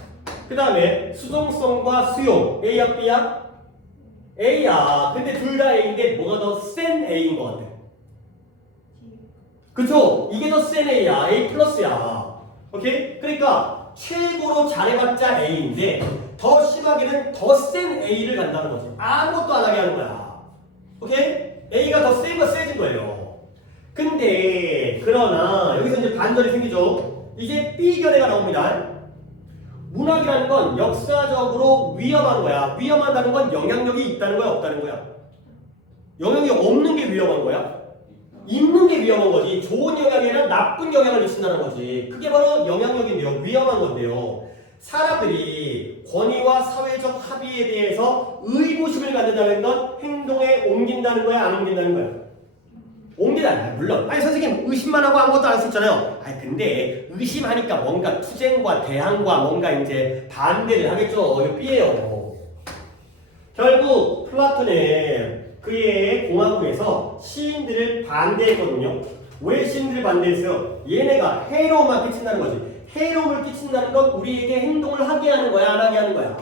그 다음에 수동성과 수용. A야 B야? A야. 근데 둘 다 A인데 뭐가 더 센 A인 것 같아? 그쵸? 이게 더 센 A야. A 플러스야. 오케이? 그러니까 최고로 잘해봤자 A인데 더 심하게는 더 센 A를 간다는 거지. 아무것도 안 하게 하는 거야. 오케이? A가 더 세진 거예요. 근데 그러나 여기서 이제 반전이 생기죠. 이제 B 견해가 나옵니다. 문학이라는 건 역사적으로 위험한 거야. 위험하다는 건 영향력이 있다는 거야, 없다는 거야? 영향력이 없는 게 위험한 거야? 있는 게 위험한 거지. 좋은 영향이 아니라 나쁜 영향을 미친다는 거지. 그게 바로 영향력인데요. 위험한 건데요. 사람들이 권위와 사회적 합의에 대해서 의구심을 갖는다는 건 행동에 옮긴다는 거야, 안 옮긴다는 거야? 옮기다. 물론 아니 선생님 의심만 하고 아무것도 안 할 수 있잖아요. 아니 근데 의심하니까 뭔가 투쟁과 대항과 뭔가 이제 반대를 하겠죠. 이거 B예요. 결국 플라톤은 그의 공화국에서 시인들을 반대했거든요. 왜 시인들을 반대했어요? 얘네가 해로움만 끼친다는 거지. 해로움을 끼친다는 건 우리에게 행동을 하게 하는 거야, 안 하게 하는 거야?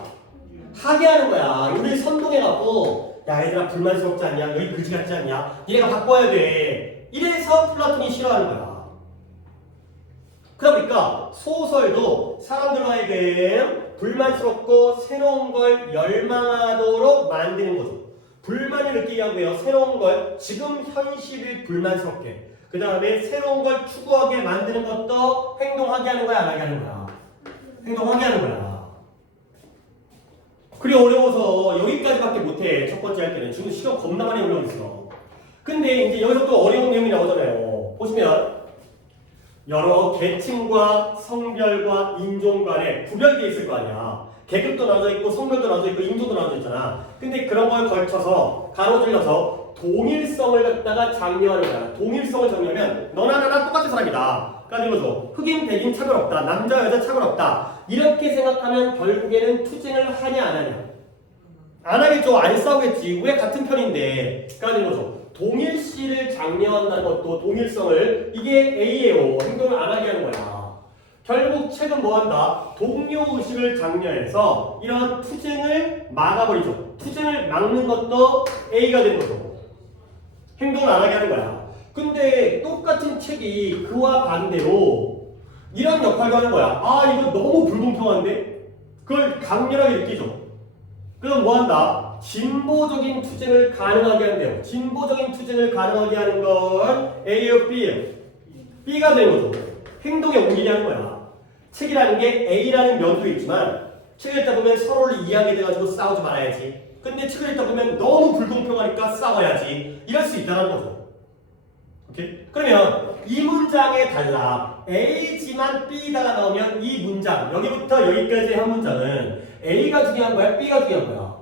하게 하는 거야. 우리를 선동해갖고 야 얘들아 불만스럽지 않냐? 너희 그지 같지 않냐? 니네가 바꿔야 돼. 이래서 플라톤이 싫어하는 거야. 그러다 보니까 소설도 사람들로 하여금 불만스럽고 새로운 걸 열망하도록 만드는 거죠. 불만을 느끼게 하고요. 새로운 걸 지금 현실을 불만스럽게 그 다음에 새로운 걸 추구하게 만드는 것도 행동하게 하는 거야, 안 하게 하는 거야? 행동하게 하는 거야. 그리 어려워서 여기까지밖에 못해. 첫 번째 할 때는 지금 시간 겁나 많이 올라오고 있어. 근데 이제 여기서 또 어려운 내용이 나오잖아요. 보시면 여러 계층과 성별과 인종 간에 구별되어 있을 거 아니야. 계급도 나눠져 있고 성별도 나눠져 있고 인종도 나눠져 있잖아. 근데 그런 걸 걸쳐서 가로질러서 동일성을 갖다가 장려하는 거야. 동일성을 장려하면 너나 나나 똑같은 사람이다. 그러니까 이거죠. 흑인 백인 차별 없다. 남자 여자 차별 없다. 이렇게 생각하면 결국에는 투쟁을 하냐 안 하냐? 안 하겠죠. 안 싸우겠지. 왜 같은 편인데. 그러니까 이거죠. 동일시를 장려한다는 것도 동일성을 이게 A예요. 행동을 안 하게 하는 거야. 결국 책은 뭐한다? 동료의식을 장려해서 이런 투쟁을 막아버리죠. 투쟁을 막는 것도 A가 되는 거죠. 행동을 안 하게 하는 거야. 근데 똑같은 책이 그와 반대로 이런 역할도 하는 거야. 아 이거 너무 불공평한데? 그걸 강렬하게 느끼죠. 그럼 뭐한다? 진보적인 투쟁을 가능하게 한대요. 진보적인 투쟁을 가능하게 하는 건 A예요, B예요? B가 되는 거죠. 행동에 옮기게 하는 거야. 책이라는 게 A라는 면도 있지만 책을 읽다 보면 서로를 이해하게 돼가지고 싸우지 말아야지. 근데 책을 읽다 보면 너무 불공평하니까 싸워야지. 이럴 수 있다는 거죠. 오케이? 그러면 이 문장에 달라. A지만 B다가 나오면 이 문장, 여기부터 여기까지 한 문장은 A가 중요한 거야? B가 중요한 거야?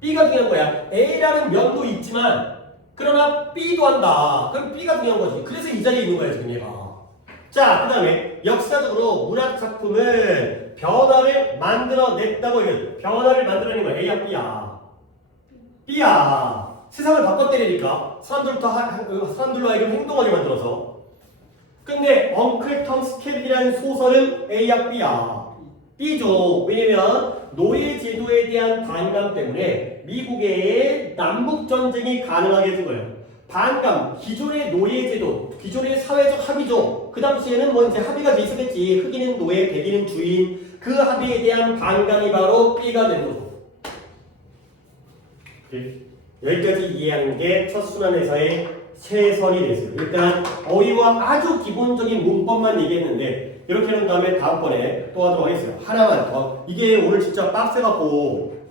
B가 중요한 거야. A라는 면도 있지만 그러나 B도 한다. 그럼 B가 중요한 거지. 그래서 이 자리에 있는 거야 지금 얘가. 자, 그 다음에 역사적으로 문학작품은 변화를 만들어냈다고 해요. 변화를 만들어낸 거야. A야 B야? B야. 세상을 바꿔때리니까 사람들로 하여금 행동하게 만들어서. 근데 엉클 톰 스케빌이라는 소설은 A야 B야? B죠. 왜냐면 노예 제도에 대한 반감 때문에 미국의 남북 전쟁이 가능하게 해준 거예요. 반감, 기존의 노예 제도, 기존의 사회적 합의죠. 그 당시에는 뭐 이제 합의가 돼 있었겠지. 흑인은 노예, 백인은 주인. 그 합의에 대한 반감이 바로 B가 된 거죠. 여기까지 이해하는 게 첫 순환에서의 최선이 됐어요. 일단 어휘와 아주 기본적인 문법만 얘기했는데 이렇게 한 다음에 다음번에 또 하도록 하겠어요. 하나만 더. 이게 오늘 진짜 빡세갖고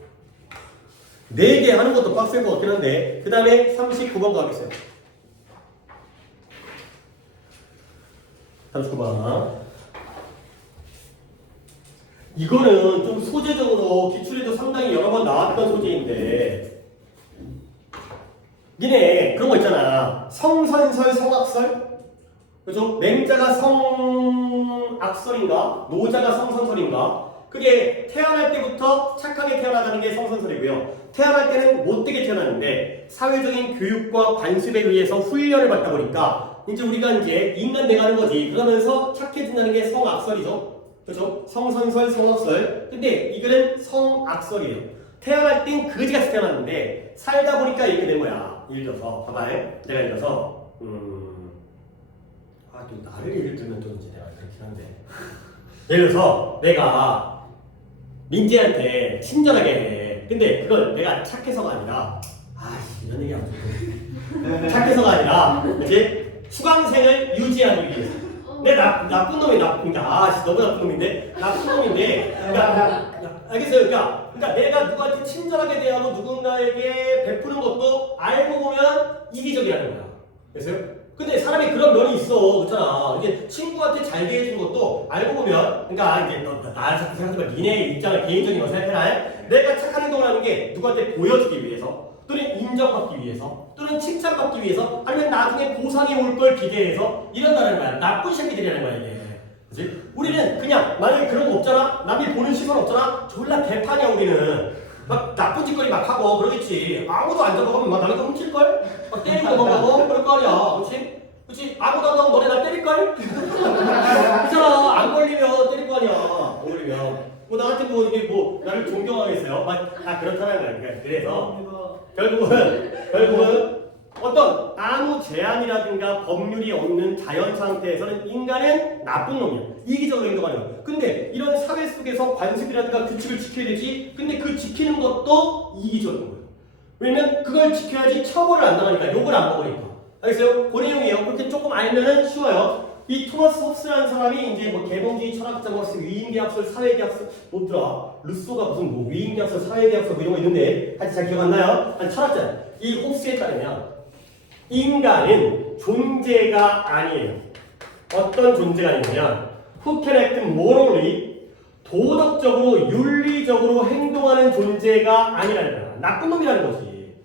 4개 하는 것도 빡셀 것 같긴 한데 그 다음에 39번 가겠어요. 39번. 이거는 좀 소재적으로 기출에도 상당히 여러 번 나왔던 소재인데 니네 그런 거 있잖아. 성선설, 성악설? 그죠? 맹자가 성악설인가? 노자가 성선설인가? 그게 태어날 때부터 착하게 태어나자는 게 성선설이고요. 태어날 때는 못되게 태어나는데 사회적인 교육과 관습에 의해서 훈련을 받다 보니까 이제 우리가 이제 인간 돼가는 거지. 그러면서 착해진다는 게 성악설이죠. 그죠? 성선설, 성악설. 근데 이거는 성악설이에요. 태어날 땐 그지같이 태어났는데 살다 보니까 이렇게 된 거야. 예를 들어서 봐봐. 내가 예를 들어서 또 나를 예를 들면 또 이제 내가 그렇긴 한데 예를 들어서 내가 민재한테 친절하게 해. 근데 그걸 내가 착해서가 아니라 이런 얘기 안 좋고 착해서가 아니라 이제 수강생을 유지하기 위해서 내 나쁜 놈이 나쁜다. 너무 나쁜 놈인데 나쁜 놈인데 알겠어요. 그러니까 내가 누구한테 친절하게 대하고 누군가에게 베푸는 것도 알고 보면 이기적이라는 거야. 됐어요? 근데 사람이 그런 면이 있어. 그렇잖아. 이제 친구한테 잘 대해주는 것도 알고 보면, 그러니까 이제 나를 자꾸 생각해봐. 니네 입장을 개인적인 거 생각해라. 내가 착한 행동을 하는 게 누구한테 보여주기 위해서, 또는 인정받기 위해서, 또는 칭찬받기 위해서, 아니면 나중에 보상이 올 걸 기대해서 이런다는 거야. 나쁜 새끼들이라는 거야, 이게. 그치? 우리는 그냥, 만약에 그런 거 없잖아? 남이 보는 시선 없잖아? 졸라 개판이야, 우리는. 막 나쁜 짓거리 막 하고 그러겠지. 아무도 안 잡아가면 막 나를 훔칠걸? 막 때리는 거 하고 그럴 거 아니야. 그치? 그치? 아무도 안 나오면 너네 날 때릴걸? 그잖아. 안 걸리면 때릴 거 아니야. 걸리면. 뭐 나한테 뭐 이게 뭐 나를 존경하겠어요? 막 다 그렇다는 거야. 그래서 결국은 어떤 아무 제한이라든가 법률이 없는 자연 상태에서는 인간은 나쁜 놈이야. 이기적으로 행동하는 거야. 근데 이런 사회 속에서 관습이라든가 규칙을 지켜야 되지. 근데 그 지키는 것도 이기적인 거야. 왜냐면 그걸 지켜야지 처벌을 안 당하니까, 욕을 안 먹으니까. 알겠어요? 그 내용이에요. 그렇게 조금 알면은 쉬워요. 이 토마스 홉스라는 사람이 이제 뭐 계몽주의 철학자, 뭐 위임계약설, 사회계약설, 뭐더라? 루소가 무슨 뭐 위임계약설, 사회계약설 뭐 이런 거 있는데 하여튼 잘 기억 안 나요? 한 철학자. 이 홉스에 따르면 인간은 존재가 아니에요. 어떤 존재가 아니냐면 who can act morally, 도덕적으로 윤리적으로 행동하는 존재가 아니라는 거야. 나쁜 놈이라는 거지.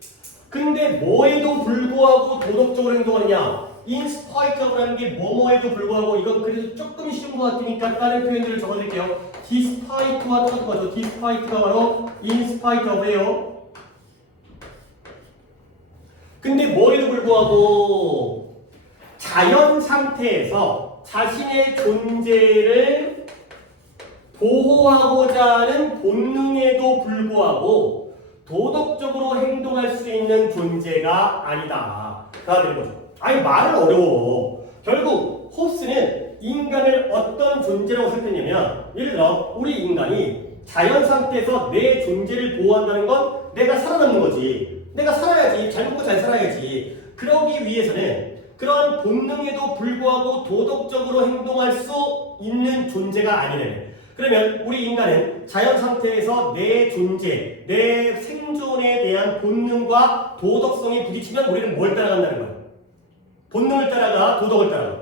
근데 뭐에도 불구하고 도덕적으로 행동하느냐? in spite of라는 게 뭐뭐에도 불구하고, 이건 그래도 조금 쉬운 것 같으니까 다른 표현들을 적어드릴게요. despite와 똑같은 거죠. despite가 바로 in spite of예요. 근데 뭐에도 불구하고 자연 상태에서 자신의 존재를 보호하고자 하는 본능에도 불구하고 도덕적으로 행동할 수 있는 존재가 아니다. 가 되는 거죠. 아니 말은 어려워. 결국 홉스는 인간을 어떤 존재라고 생각했냐면, 예를 들어 우리 인간이 자연 상태에서 내 존재를 보호한다는 건 내가 살아남는 거지. 내가 살아야지. 잘 먹고 잘 살아야지. 그러기 위해서는 그러한 본능에도 불구하고 도덕적으로 행동할 수 있는 존재가 아니네. 그러면 우리 인간은 자연 상태에서 내 존재, 내 생존에 대한 본능과 도덕성이 부딪히면 우리는 뭘 따라간다는 거야? 본능을 따라가, 도덕을 따라가.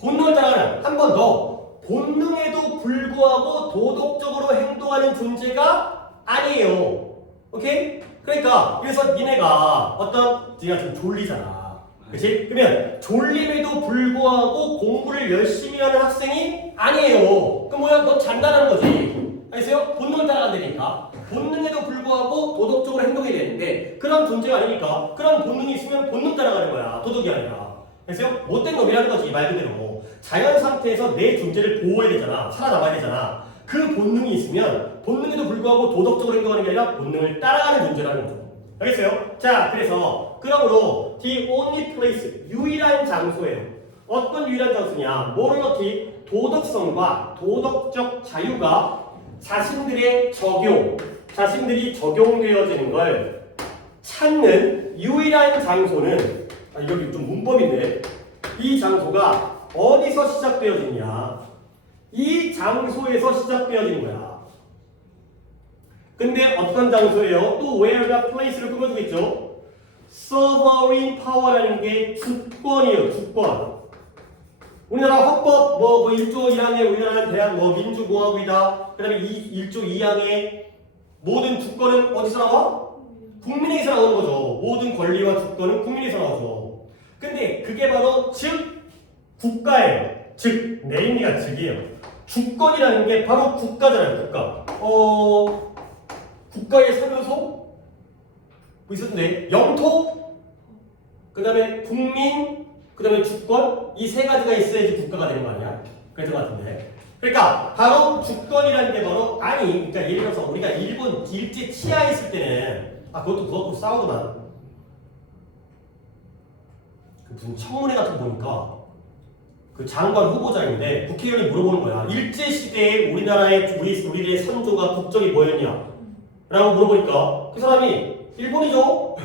본능을 따라가면 한 번 더, 본능에도 불구하고 도덕적으로 행동하는 존재가 아니에요. 오케이? 그러니까 그래서 니네가 어떤, 네가 좀 졸리잖아. 그치? 그러면 졸림에도 불구하고 공부를 열심히 하는 학생이 아니에요. 그럼 뭐야? 너 잔다는 거지. 알겠어요? 본능을 따라간다니까. 본능에도 불구하고 도덕적으로 행동해야 되는데 그런 존재가 아니니까 그런 본능이 있으면 본능 따라가는 거야. 도덕이 아니라. 알겠어요? 못된 놈이라는 거지, 말 그대로. 자연 상태에서 내 존재를 보호해야 되잖아. 살아남아야 되잖아. 그 본능이 있으면 본능에도 불구하고 도덕적으로 행동하는 게 아니라 본능을 따라가는 존재라는 거죠. 알겠어요? 자, 그래서 그러므로 the only place, 유일한 장소예요. 어떤 유일한 장소냐? morality, 도덕성과 도덕적 자유가 자신들의 적용, 자신들이 적용되어지는 걸 찾는 유일한 장소는, 여기 좀 문법인데, 이 장소가 어디서 시작되어지냐? 이 장소에서 시작되어지는 거야. 근데 어떤 장소예요? 또 where가 place를 끊어주겠죠? sovereign power라는 게 주권이에요. 주권. 우리나라 헌법 뭐 1조 1항에 우리나라는 대한 뭐 민주공화국이다. 그 다음에 1조 2항에 모든 주권은 어디서 나와? 국민에게서 나오는 거죠. 모든 권리와 주권은 국민에게서 나오죠. 근데 그게 바로 즉 국가예요. 즉 내 의미가 즉이에요. 주권이라는 게 바로 국가잖아요. 국가. 국가의 사료소 뭐 있었는데 영토, 그 다음에 국민, 그 다음에 주권, 이 세 가지가 있어야지 국가가 되는 거 아니야? 그랬던 것 같은데. 그러니까 바로 주권이라는 게 바로, 아니 그러니까 예를 들어서 우리가 일본 일제 치하했을 때는 그것도 그거 갖고 싸우더만. 그 무슨 청문회 같은 거 보니까 그 장관 후보자인데 국회의원이 물어보는 거야. 일제 시대에 우리나라의 우리의 선조가 국적이 뭐였냐? 라고 물어보니까 그 사람이 일본이죠.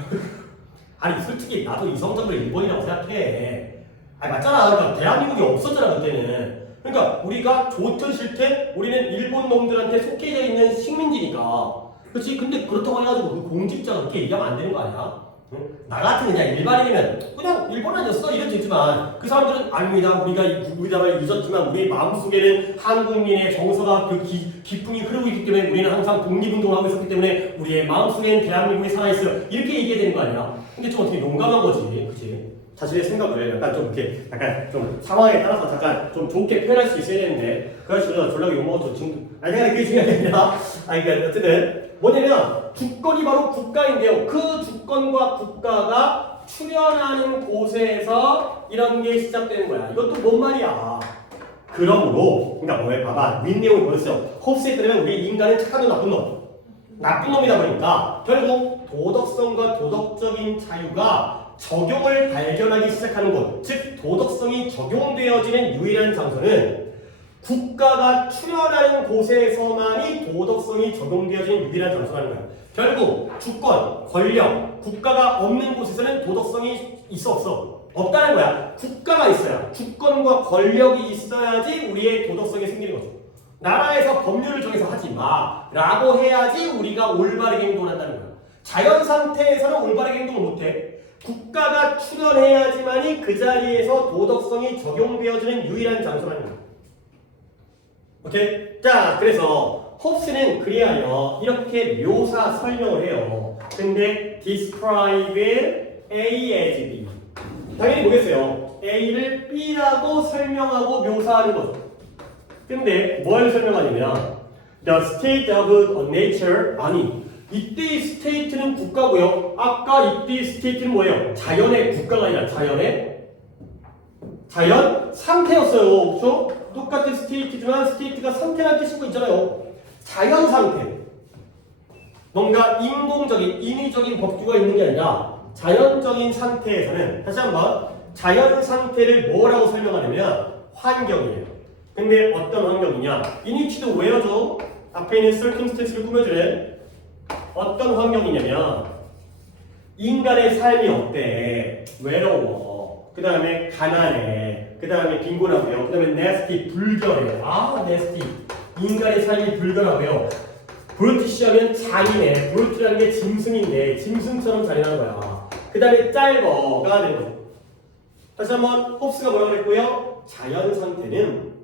아니 솔직히 나도 이성적으로 일본이라고 생각해. 아니 맞잖아. 그러니까 대한민국이 없었잖아 그때는. 그러니까 우리가 좋든 싫든 우리는 일본 놈들한테 속해져 있는 식민지니까. 그렇지? 근데 그렇다고 해가지고 그 공직자가 그렇게 얘기하면 안 되는 거 아니야? 응? 나 같은 그냥 일반인이면 그냥 일본어였어 이래도 되지만 그 사람들은 아닙니다. 우리가 우리나라를 잊었지만 우리 마음속에는 한국민의 정서가 그 기쁨이 흐르고 있기 때문에 우리는 항상 독립운동을 하고 있었기 때문에 우리의 마음속에는 대한민국이 살아있어요. 이렇게 얘기해야 되는 거 아니야? 근데 좀 어떻게 용감한 거지, 그치? 자신의 생각을 약간 좀 이렇게 약간 좀 상황에 따라서 잠깐 좀 좋게 표현할 수 있어야 되는데 그래서 졸라게 욕먹어도 지금 아니 내가 그게 중요한 게 아니라 아니 그러니까 어쨌든 뭐냐면 주권이 바로 국가인데요. 그 주권과 국가가 출현하는 곳에서 이런 게 시작되는 거야. 이것도 뭔 말이야? 그러므로 그러니까 뭐야? 봐봐 윗내용을 보였어요. 홉스에 따르면 우리 인간은 착한 놈 나쁜 놈 나쁜 놈이다 보니까 결국 도덕성과 도덕적인 자유가 적용을 발견하기 시작하는 곳, 즉 도덕성이 적용되어지는 유일한 장소는 국가가 출현하는 곳에서만이 도덕성이 적용되어지는 유일한 장소라는 거야. 결국 주권, 권력, 국가가 없는 곳에서는 도덕성이 있어 없어? 없다는 거야. 국가가 있어야 주권과 권력이 있어야지 우리의 도덕성이 생기는 거죠. 나라에서 법률을 정해서 하지 마 라고 해야지 우리가 올바르게 행동을 한다는 거야. 자연 상태에서는 올바르게 행동을 못해. 국가가 출현해야지만이 그 자리에서 도덕성이 적용되어지는 유일한 장소라는 거야. 오케이? 자, 그래서 홉스는 그리하여 이렇게 묘사 설명을 해요. 근데 describe A as B. 당연히 뭐겠어요? A를 B라고 설명하고 묘사하는 거죠. 근데 뭘 설명하냐면 the state of nature 아니 이때의 스테이트는 국가고요. 아까 이때의 스테이트는 뭐예요? 자연의 국가가 아니라 자연 상태였어요. 그렇죠? 똑같은 스테이트지만 스테이트가 상태라는 뜻이고 있잖아요. 자연 상태. 뭔가 인공적인, 인위적인 법규가 있는 게 아니라 자연적인 상태에서는 다시 한번 자연 상태를 뭐라고 설명하냐면 환경이에요. 근데 어떤 환경이냐? 이니치도 외워줘. 앞에 있는 circumstance를 꾸며주래. 어떤 환경이냐면 인간의 삶이 어때? 외로워. 그 다음에 가난해. 그 다음에 빈곤하고요. 그 다음에 nasty, 불결해. nasty. 인간의 삶이 불결하고요. 브루티시 하면 잔인해. 브루트라는 게 짐승인데 짐승처럼 잔인한 거야. 그 다음에 짧어가 되는 거죠. 다시 한번 홉스가 뭐라고 그랬고요? 자연 상태는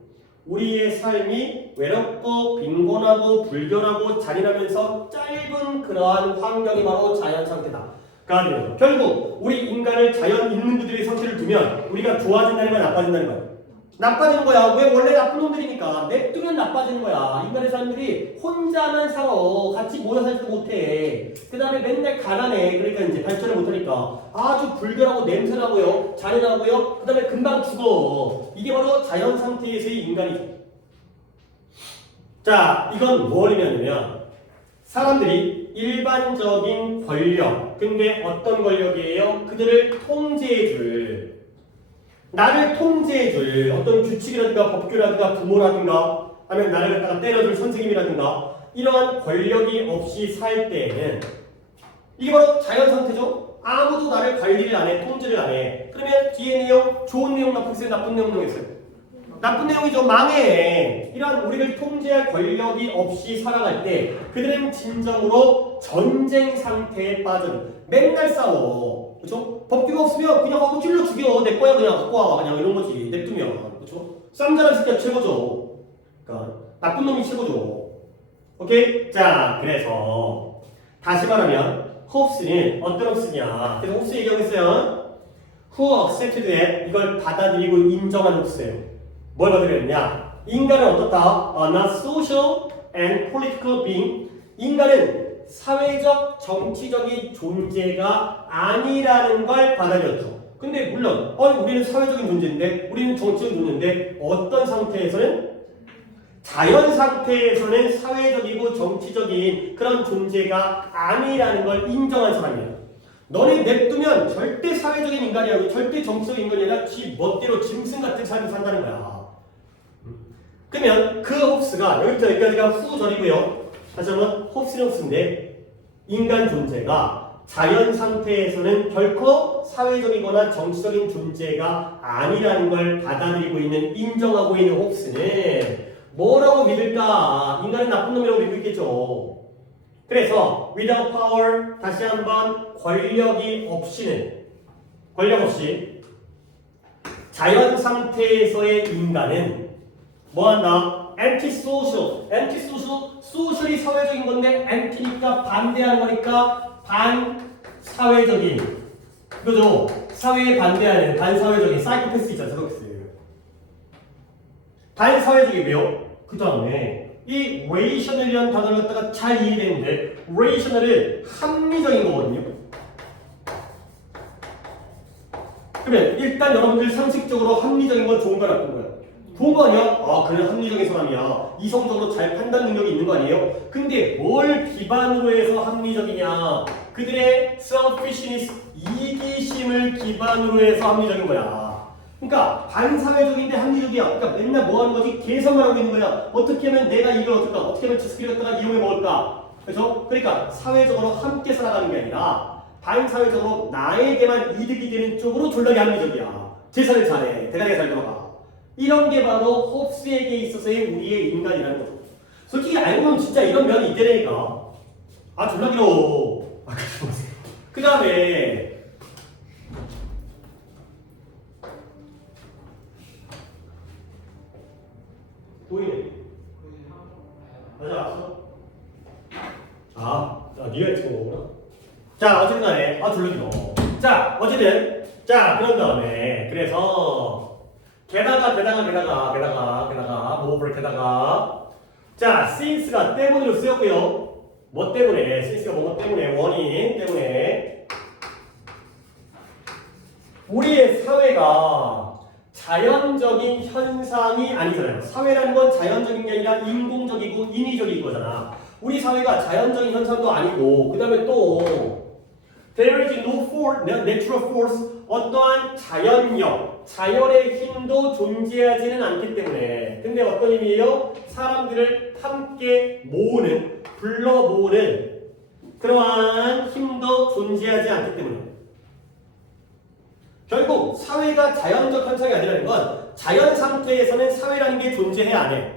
우리의 삶이 외롭고 빈곤하고 불결하고 잔인하면서 짧은 그러한 환경이 바로 자연 상태다. 가 되는 거죠. 결국 우리 인간을 자연 있는 그들의 상태를 두면 우리가 좋아진다는 거야 나빠진다는 거야? 나빠지는 거야. 왜? 원래 나쁜 놈들이니까. 냅두면 나빠지는 거야. 인간의 사람들이 혼자만 살아. 같이 모여 살지도 못해. 그 다음에 맨날 가난해. 그러니까 이제 발전을 못하니까. 아주 불결하고 냄새나고요. 잔인하고요. 그 다음에 금방 죽어. 이게 바로 자연 상태에서의 인간이죠. 자, 이건 뭐냐면 사람들이 일반적인 권력. 근데 어떤 권력이에요? 그들을 통제해줄. 나를 통제해줄 어떤 규칙이라든가 법규라든가 부모라든가 아니면 나를 갖다가 때려줄 선생님이라든가 이러한 권력이 없이 살 때에는 이게 바로 자연 상태죠. 아무도 나를 관리를 안 해, 통제를 안 해. 그러면 뒤에 내용 좋은 내용 나쁘겠어요? 나쁜 내용 나쁘겠어요? 나쁜 내용이죠. 망해. 이러한 우리를 통제할 권력이 없이 살아갈 때 그들은 진정으로 전쟁 상태에 빠져요. 맨날 싸워. 그렇죠? 법규가 없으면 그냥 하고 찔러 죽여. 내 거야 그냥 갖고 와. 그냥 이런 거지. 냅두면. 그렇죠? 쌈자란 새끼가 최고죠. 그러니까 나쁜 놈이 최고죠. 오케이? 자, 그래서 다시 말하면 홉스는 어떤 홉스냐? 그래서 홉스 얘기하고 있어요. Who accepted that? 이걸 받아들이고 인정한 홉스예요. 뭘 받아들였냐? 인간은 어떻다? Not social and political being. 인간은 사회적, 정치적인 존재가 아니라는 걸 받아들였죠. 근데 물론 우리는 사회적인 존재인데 우리는 정치적인 존재인데 어떤 상태에서는 자연 상태에서는 사회적이고 정치적인 그런 존재가 아니라는 걸 인정한 사람이에요. 너네 냅두면 절대 사회적인 인간이 아니고 절대 정치적인 인간이 아니라 지 멋대로 짐승 같은 삶을 산다는 거야. 그러면 그 홉스가 여기부터 여기까지가 후절이고요. 다시 한번 홉스는 홉스인데 인간 존재가 자연 상태에서는 결코 사회적이거나 정치적인 존재가 아니라는 걸 받아들이고 있는 인정하고 있는 홉스는 뭐라고 믿을까? 인간은 나쁜 놈이라고 믿고 있겠죠. 그래서 without power 다시 한번 권력이 없이는 권력 없이 자연 상태에서의 인간은 뭐한다? anti-social. anti-social, social이 사회적인 건데 anti니까 반대하는 거니까 반사회적인 그죠? 사회에 반대하는 반사회적인 사이코패스 있잖아. 사이코패스. 반사회적이고요. 그 다음에 이 rational이라는 단어를 갖다가 잘 이해되는데 rational은 합리적인 거거든요. 그러면 일단 여러분들 상식적으로 합리적인 건 좋은 거야, 나쁜 거야? 좋은 거 아니야? 아, 그래 합리적인 사람이야. 이성적으로 잘 판단 능력이 있는 거 아니에요? 근데 뭘 기반으로 해서 합리적이냐? 그들의 selfishness, 이기심을 기반으로 해서 합리적인 거야. 그러니까 반사회적인데 합리적이야. 그러니까 맨날 뭐 하는 거지? 계산만 하고 있는 거야. 어떻게 하면 내가 이걸 얻을까? 어떻게 하면 지스키를 갖다가 이용해 먹을까? 그래서 그러니까 사회적으로 함께 살아가는 게 아니라 반사회적으로 나에게만 이득이 되는 쪽으로 졸라게 합리적이야. 재산을 잘해. 대가리가 잘 돌아가. 이런 게 바로 홉스에게 있어서의 우리의 인간이라는 거죠. 솔직히 알고 보면 진짜 이런 면이 있다니까. 아 졸라 길어. 아 그 다음에 보이네. 맞아 왔어? 네가 찍은 거구나. 자 어쨌든 간에 졸라 길어. 자 어쨌든 자 그런 다음에 그래서 게다가 뭐를 게다가 자 since가 때문으로 쓰였고요. 뭐 때문에? since가 뭐 때문에? 원인 때문에 우리의 사회가 자연적인 현상이 아니잖아요. 사회라는 건 자연적인 게 아니라 인공적이고 인위적인 거잖아. 우리 사회가 자연적인 현상도 아니고 그 다음에 또 there is no force, natural force 어떠한 자연력, 자연의 힘도 존재하지는 않기 때문에 근데 어떤 의미예요? 사람들을 함께 모으는, 불러 모으는 그러한 힘도 존재하지 않기 때문에 결국 사회가 자연적 현상이 아니라는 건 자연 상태에서는 사회라는 게 존재해 안 해?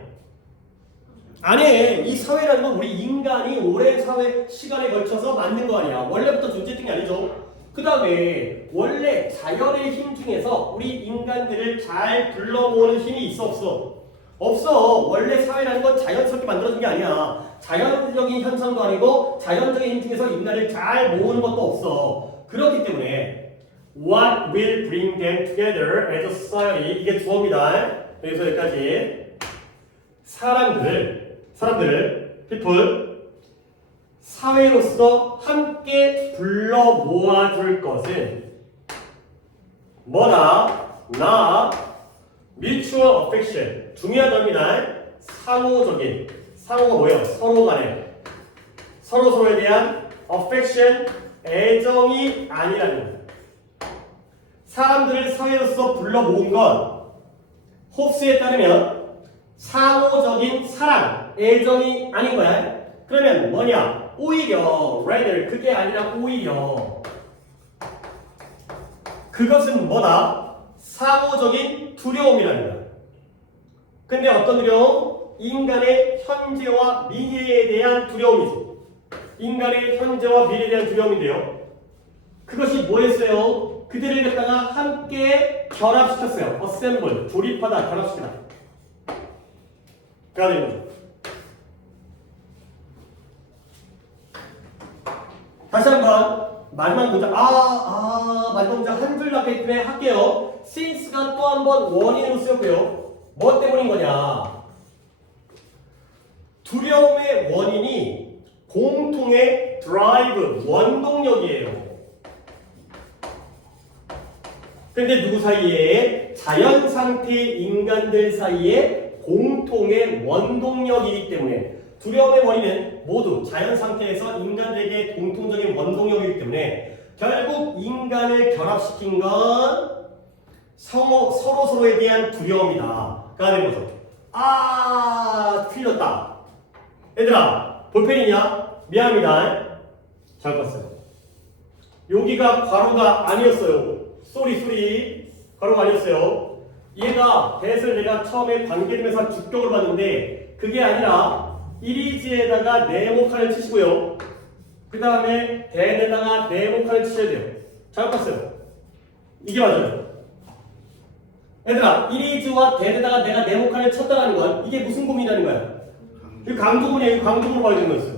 안 해. 이 사회라는 건 우리 인간이 오랜 사회 시간에 걸쳐서 만든 거 아니야. 원래부터 존재했던 게 아니죠. 그 다음에 원래 자연의 힘 중에서 우리 인간들을 잘 불러 모으는 힘이 있어 없어? 없어. 원래 사회라는 건 자연스럽게 만들어진 게 아니야. 자연적인 현상도 아니고 자연적인 힘 중에서 인간을 잘 모으는 것도 없어. 그렇기 때문에 What will bring them together as a society? 이게 주어입니다. 여기서 여기까지 사람들을 people 사회로서 함께 불러 모아줄 것은 뭐다? mutual affection 중요하답니다. 상호적인 상호가 뭐예요? 서로 간에 서로에 대한 affection 애정이 아니라는 거예요. 사람들을 사회로서 불러 모은 건 홉스에 따르면 상호적인 사랑, 애정이 아닌 거야. 그러면 뭐냐? 오히려 rather 그게 아니라 오히려 그것은 뭐다? 상호적인 두려움이라는 거야. 근데 어떤 두려움? 인간의 현재와 미래에 대한 두려움이죠. 인간의 현재와 미래에 대한 두려움인데요. 그것이 뭐였어요? 그들을 갖다가 함께 결합시켰어요. assemble, 조립하다, 결합시키다. 그가 되는 거죠. 다시 한번 마지막 문장 마지막 문장 한 줄 남기 때문에 할게요. since가 또 한 번 원인으로 쓰였고요. 뭐 때문인 거냐? 두려움의 원인이 공통의 드라이브, 원동력이에요. 근데 누구 사이에? 자연 상태의 인간들 사이에 공통의 원동력이기 때문에 두려움의 원인은 모두 자연 상태에서 인간들에게 공통적인 원동력이기 때문에 결국 인간을 결합시킨 건 서로에 대한 두려움이다. 가 되는 거죠. 틀렸다. 얘들아, 볼펜이냐? 미안합니다. 잘 봤어요. 여기가 괄호가 아니었어요. 쏘리 괄호가 아니었어요. 얘가 대을 내가 처음에 관계대명사 주격을 봤는데 그게 아니라 이리지에다가 네모칸을 치시고요. 그 다음에 대에다가 네모칸을 치셔야 돼요. 잘 봤어요. 이게 맞아요. 얘들아, 이리즈와 대에다가 내가 네모칸을 쳤다라는 건 이게 무슨 구문이라는 거야? 이 강조문이에요. 이 강조문을 봐야 되는 거였어요.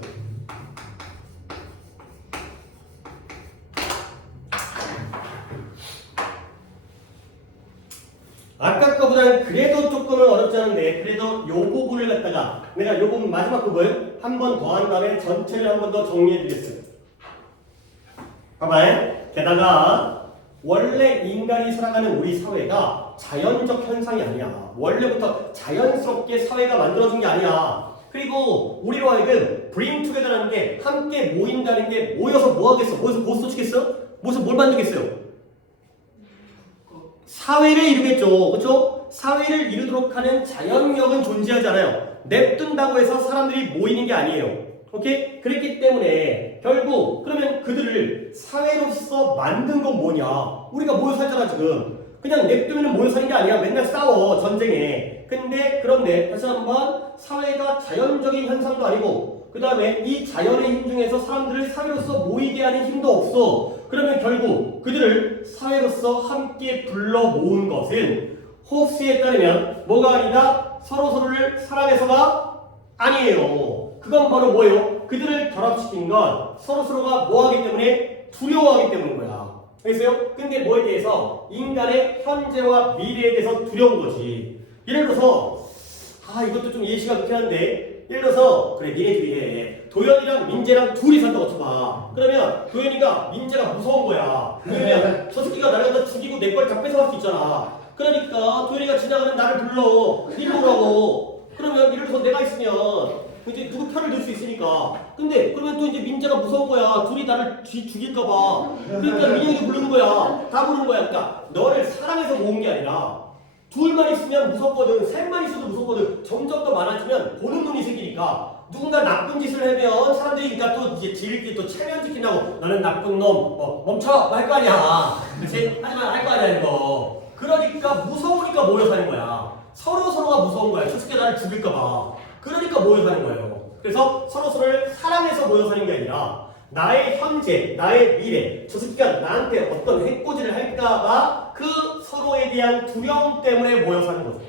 아까 거보다는 그래도 조금은 어렵지 않은데 그래도 요 부분을 갖다가 내가 요 부분 마지막 부분 한 번 더 한 다음에 전체를 한 번 더 정리해 드리겠어요. 봐봐요. 게다가 원래 인간이 살아가는 우리 사회가 자연적 현상이 아니야. 원래부터 자연스럽게 사회가 만들어진 게 아니야. 그리고 우리로 하여금 bring together라는 게 함께 모인다는 게 모여서 뭐 하겠어? 모여서 보스 치겠어? 모여서 뭘 만들겠어요? 사회를 이루겠죠. 그렇죠? 사회를 이루도록 하는 자연력은 존재하지 않아요. 냅둔다고 해서 사람들이 모이는 게 아니에요. 오케이? 그랬기 때문에 결국 그러면 그들을 사회로서 만든 건 뭐냐? 우리가 모여 살잖아 지금. 그냥 냅두면 모여 사는 게 아니야. 맨날 싸워 전쟁에. 근데 그런데 다시 한번 사회가 자연적인 현상도 아니고 그 다음에 이 자연의 힘 중에서 사람들을 사회로서 모이게 하는 힘도 없어. 그러면 결국 그들을 사회로서 함께 불러 모은 것은 호흡스에 따르면 뭐가 아니다? 서로서로를 사랑해서가 아니에요. 그건 바로 뭐예요? 그들을 결합시킨 건 서로서로가 뭐하기 때문에? 두려워하기 때문인 거야. 알겠어요? 근데 뭐에 대해서? 인간의 현재와 미래에 대해서 두려운 거지. 예를 들어서 이것도 좀 예시가 그렇긴 한데 예를 들어서 그래 니네들이 해. 도현이랑 민재랑 둘이 산다고 쳐봐. 그러면 도현이가 민재가 무서운 거야. 왜냐면 저 새끼가 나를 갖다 죽이고 내 걸 다 뺏어갈 수 있잖아. 그러니까 도현이가 지나가는 나를 불러. 일로 오라고. 그러면 예를 들어서 내가 있으면 이제 누구 편을 들 수 있으니까. 근데 그러면 또 이제 민재가 무서운 거야. 둘이 나를 죽일까봐. 그러니까 민영이도 부르는 거야. 다 부르는 거야. 그러니까 너를 사랑해서 모은 게 아니라 둘만 있으면 무섭거든. 셋만 있어도 무섭거든. 점점 더 많아지면 보는 눈이 생기니까 누군가 나쁜 짓을 하면 사람들이 그러니까 또 이제 지들끼리 또 체면 지킨다고 너는 나쁜 놈 멈춰 할 거 아니야. 그렇지? 하지만 할 거 아니야 이거. 그러니까 무서우니까 모여 사는 거야. 서로가 무서운 거야. 저 새끼가 나를 죽일까 봐. 그러니까 모여 사는 거예요. 그래서 서로를 사랑해서 모여 사는 게 아니라 나의 현재, 나의 미래, 저 새끼가 나한테 어떤 해코지를 할까봐 그 서로에 대한 두려움 때문에 모여 사는 거죠.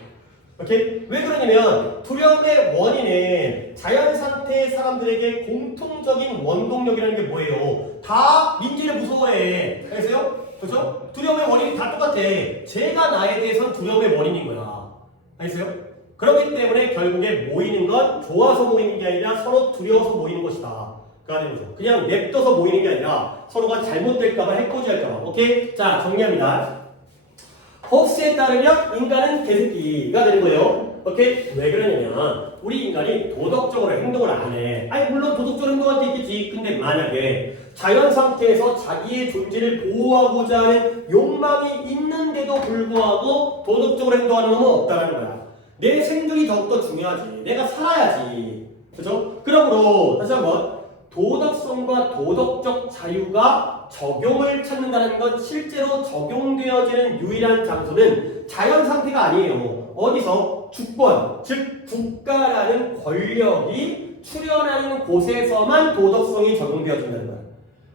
오케이? 왜 그러냐면 두려움의 원인은 자연 상태의 사람들에게 공통적인 원동력이라는 게 뭐예요? 다 민지를 무서워해. 알겠어요? 그렇죠? 두려움의 원인이 다 똑같아. 제가 나에 대해서는 두려움의 원인인 거야. 알겠어요? 그렇기 때문에 결국에 모이는 건 좋아서 모이는 게 아니라 서로 두려워서 모이는 것이다. 그가 되는 거죠. 그냥 냅둬서 모이는 게 아니라 서로가 잘못될까봐 해코지할까봐. 오케이? 자, 정리합니다. 홉스에 따르면 인간은 개새끼가 되는 거예요. 오케이? 왜 그러냐면 우리 인간이 도덕적으로 행동을 안 해. 아니 물론 도덕적으로 행동할 때 있겠지. 근데 만약에 자연 상태에서 자기의 존재를 보호하고자 하는 욕망이 있는데도 불구하고 도덕적으로 행동하는 놈은 없다는 거야. 내 생존이 더욱더 중요하지. 내가 살아야지. 그죠? 그러므로 다시 한번 도덕성과 도덕적 자유가 적용을 찾는다는 건 실제로 적용되어지는 유일한 장소는 자연 상태가 아니에요. 어디서? 주권, 즉 국가라는 권력이 출현하는 곳에서만 도덕성이 적용되어진다는 거예요.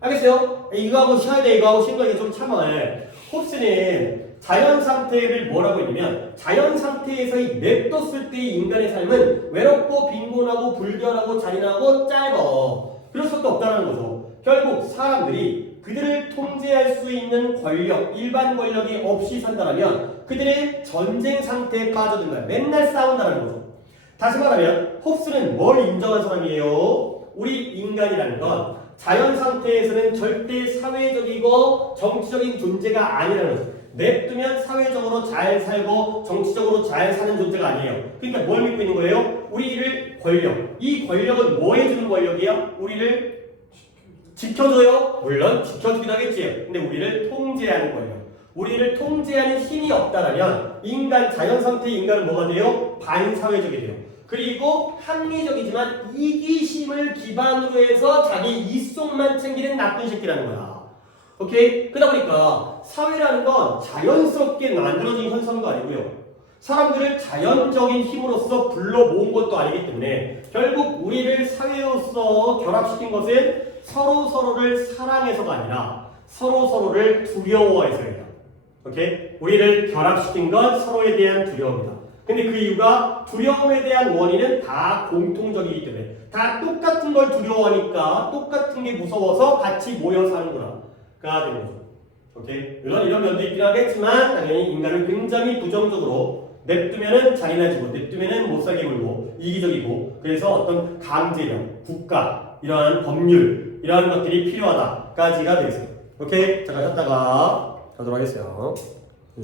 알겠어요? 이거하고 쉬어야 돼. 이거하고 쉬는 거 좀 참아요. 홉스는 자연 상태를 뭐라고 했냐면 자연 상태에서 냅뒀을 때의 인간의 삶은 외롭고 빈곤하고 불결하고 잔인하고 짧아. 그럴 수밖에 없다는 거죠. 결국 사람들이 그들을 통제할 수 있는 권력, 일반 권력이 없이 산다면 그들의 전쟁 상태에 빠져든 거야. 맨날 싸운다는 거죠. 다시 말하면 홉스는 뭘 인정한 사람이에요? 우리 인간이라는 건 자연 상태에서는 절대 사회적이고 정치적인 존재가 아니라는 거죠. 냅두면 사회적으로 잘 살고 정치적으로 잘 사는 존재가 아니에요. 그러니까 뭘 믿고 있는 거예요? 우리를 권력. 이 권력은 뭐 해주는 권력이야? 우리를 지켜줘요? 물론 지켜주긴 하겠지. 근데 우리를 통제하는 권력. 우리를 통제하는 힘이 없다면 인간, 자연 상태의 인간은 뭐가 돼요? 반사회적이 돼요. 그리고 합리적이지만 이기심을 기반으로 해서 자기 이속만 챙기는 나쁜 새끼라는 거야. 오케이? 그러다 보니까 사회라는 건 자연스럽게 만들어진 현상도 아니고요. 사람들을 자연적인 힘으로써 불러 모은 것도 아니기 때문에 결국 우리를 사회로서 결합시킨 것은 서로를 사랑해서가 아니라 서로를 두려워해서예요. 오케이? 우리를 결합시킨 건 서로에 대한 두려움이다. 근데 그 이유가 두려움에 대한 원인은 다 공통적이기 때문에 다 똑같은 걸 두려워하니까 똑같은 게 무서워서 같이 모여 사는구나 가 되는 거죠. 오케이? 물론 이런 면도 있긴 하겠지만 당연히 인간은 굉장히 부정적으로 냅두면은 잔인해지고 냅두면은 못살게 굴고 이기적이고 그래서 어떤 강제력, 국가, 이러한 법률 이러한 것들이 필요하다까지가 되겠어요. 오케이? 잠깐 쉬었다가 가도록 하겠어요.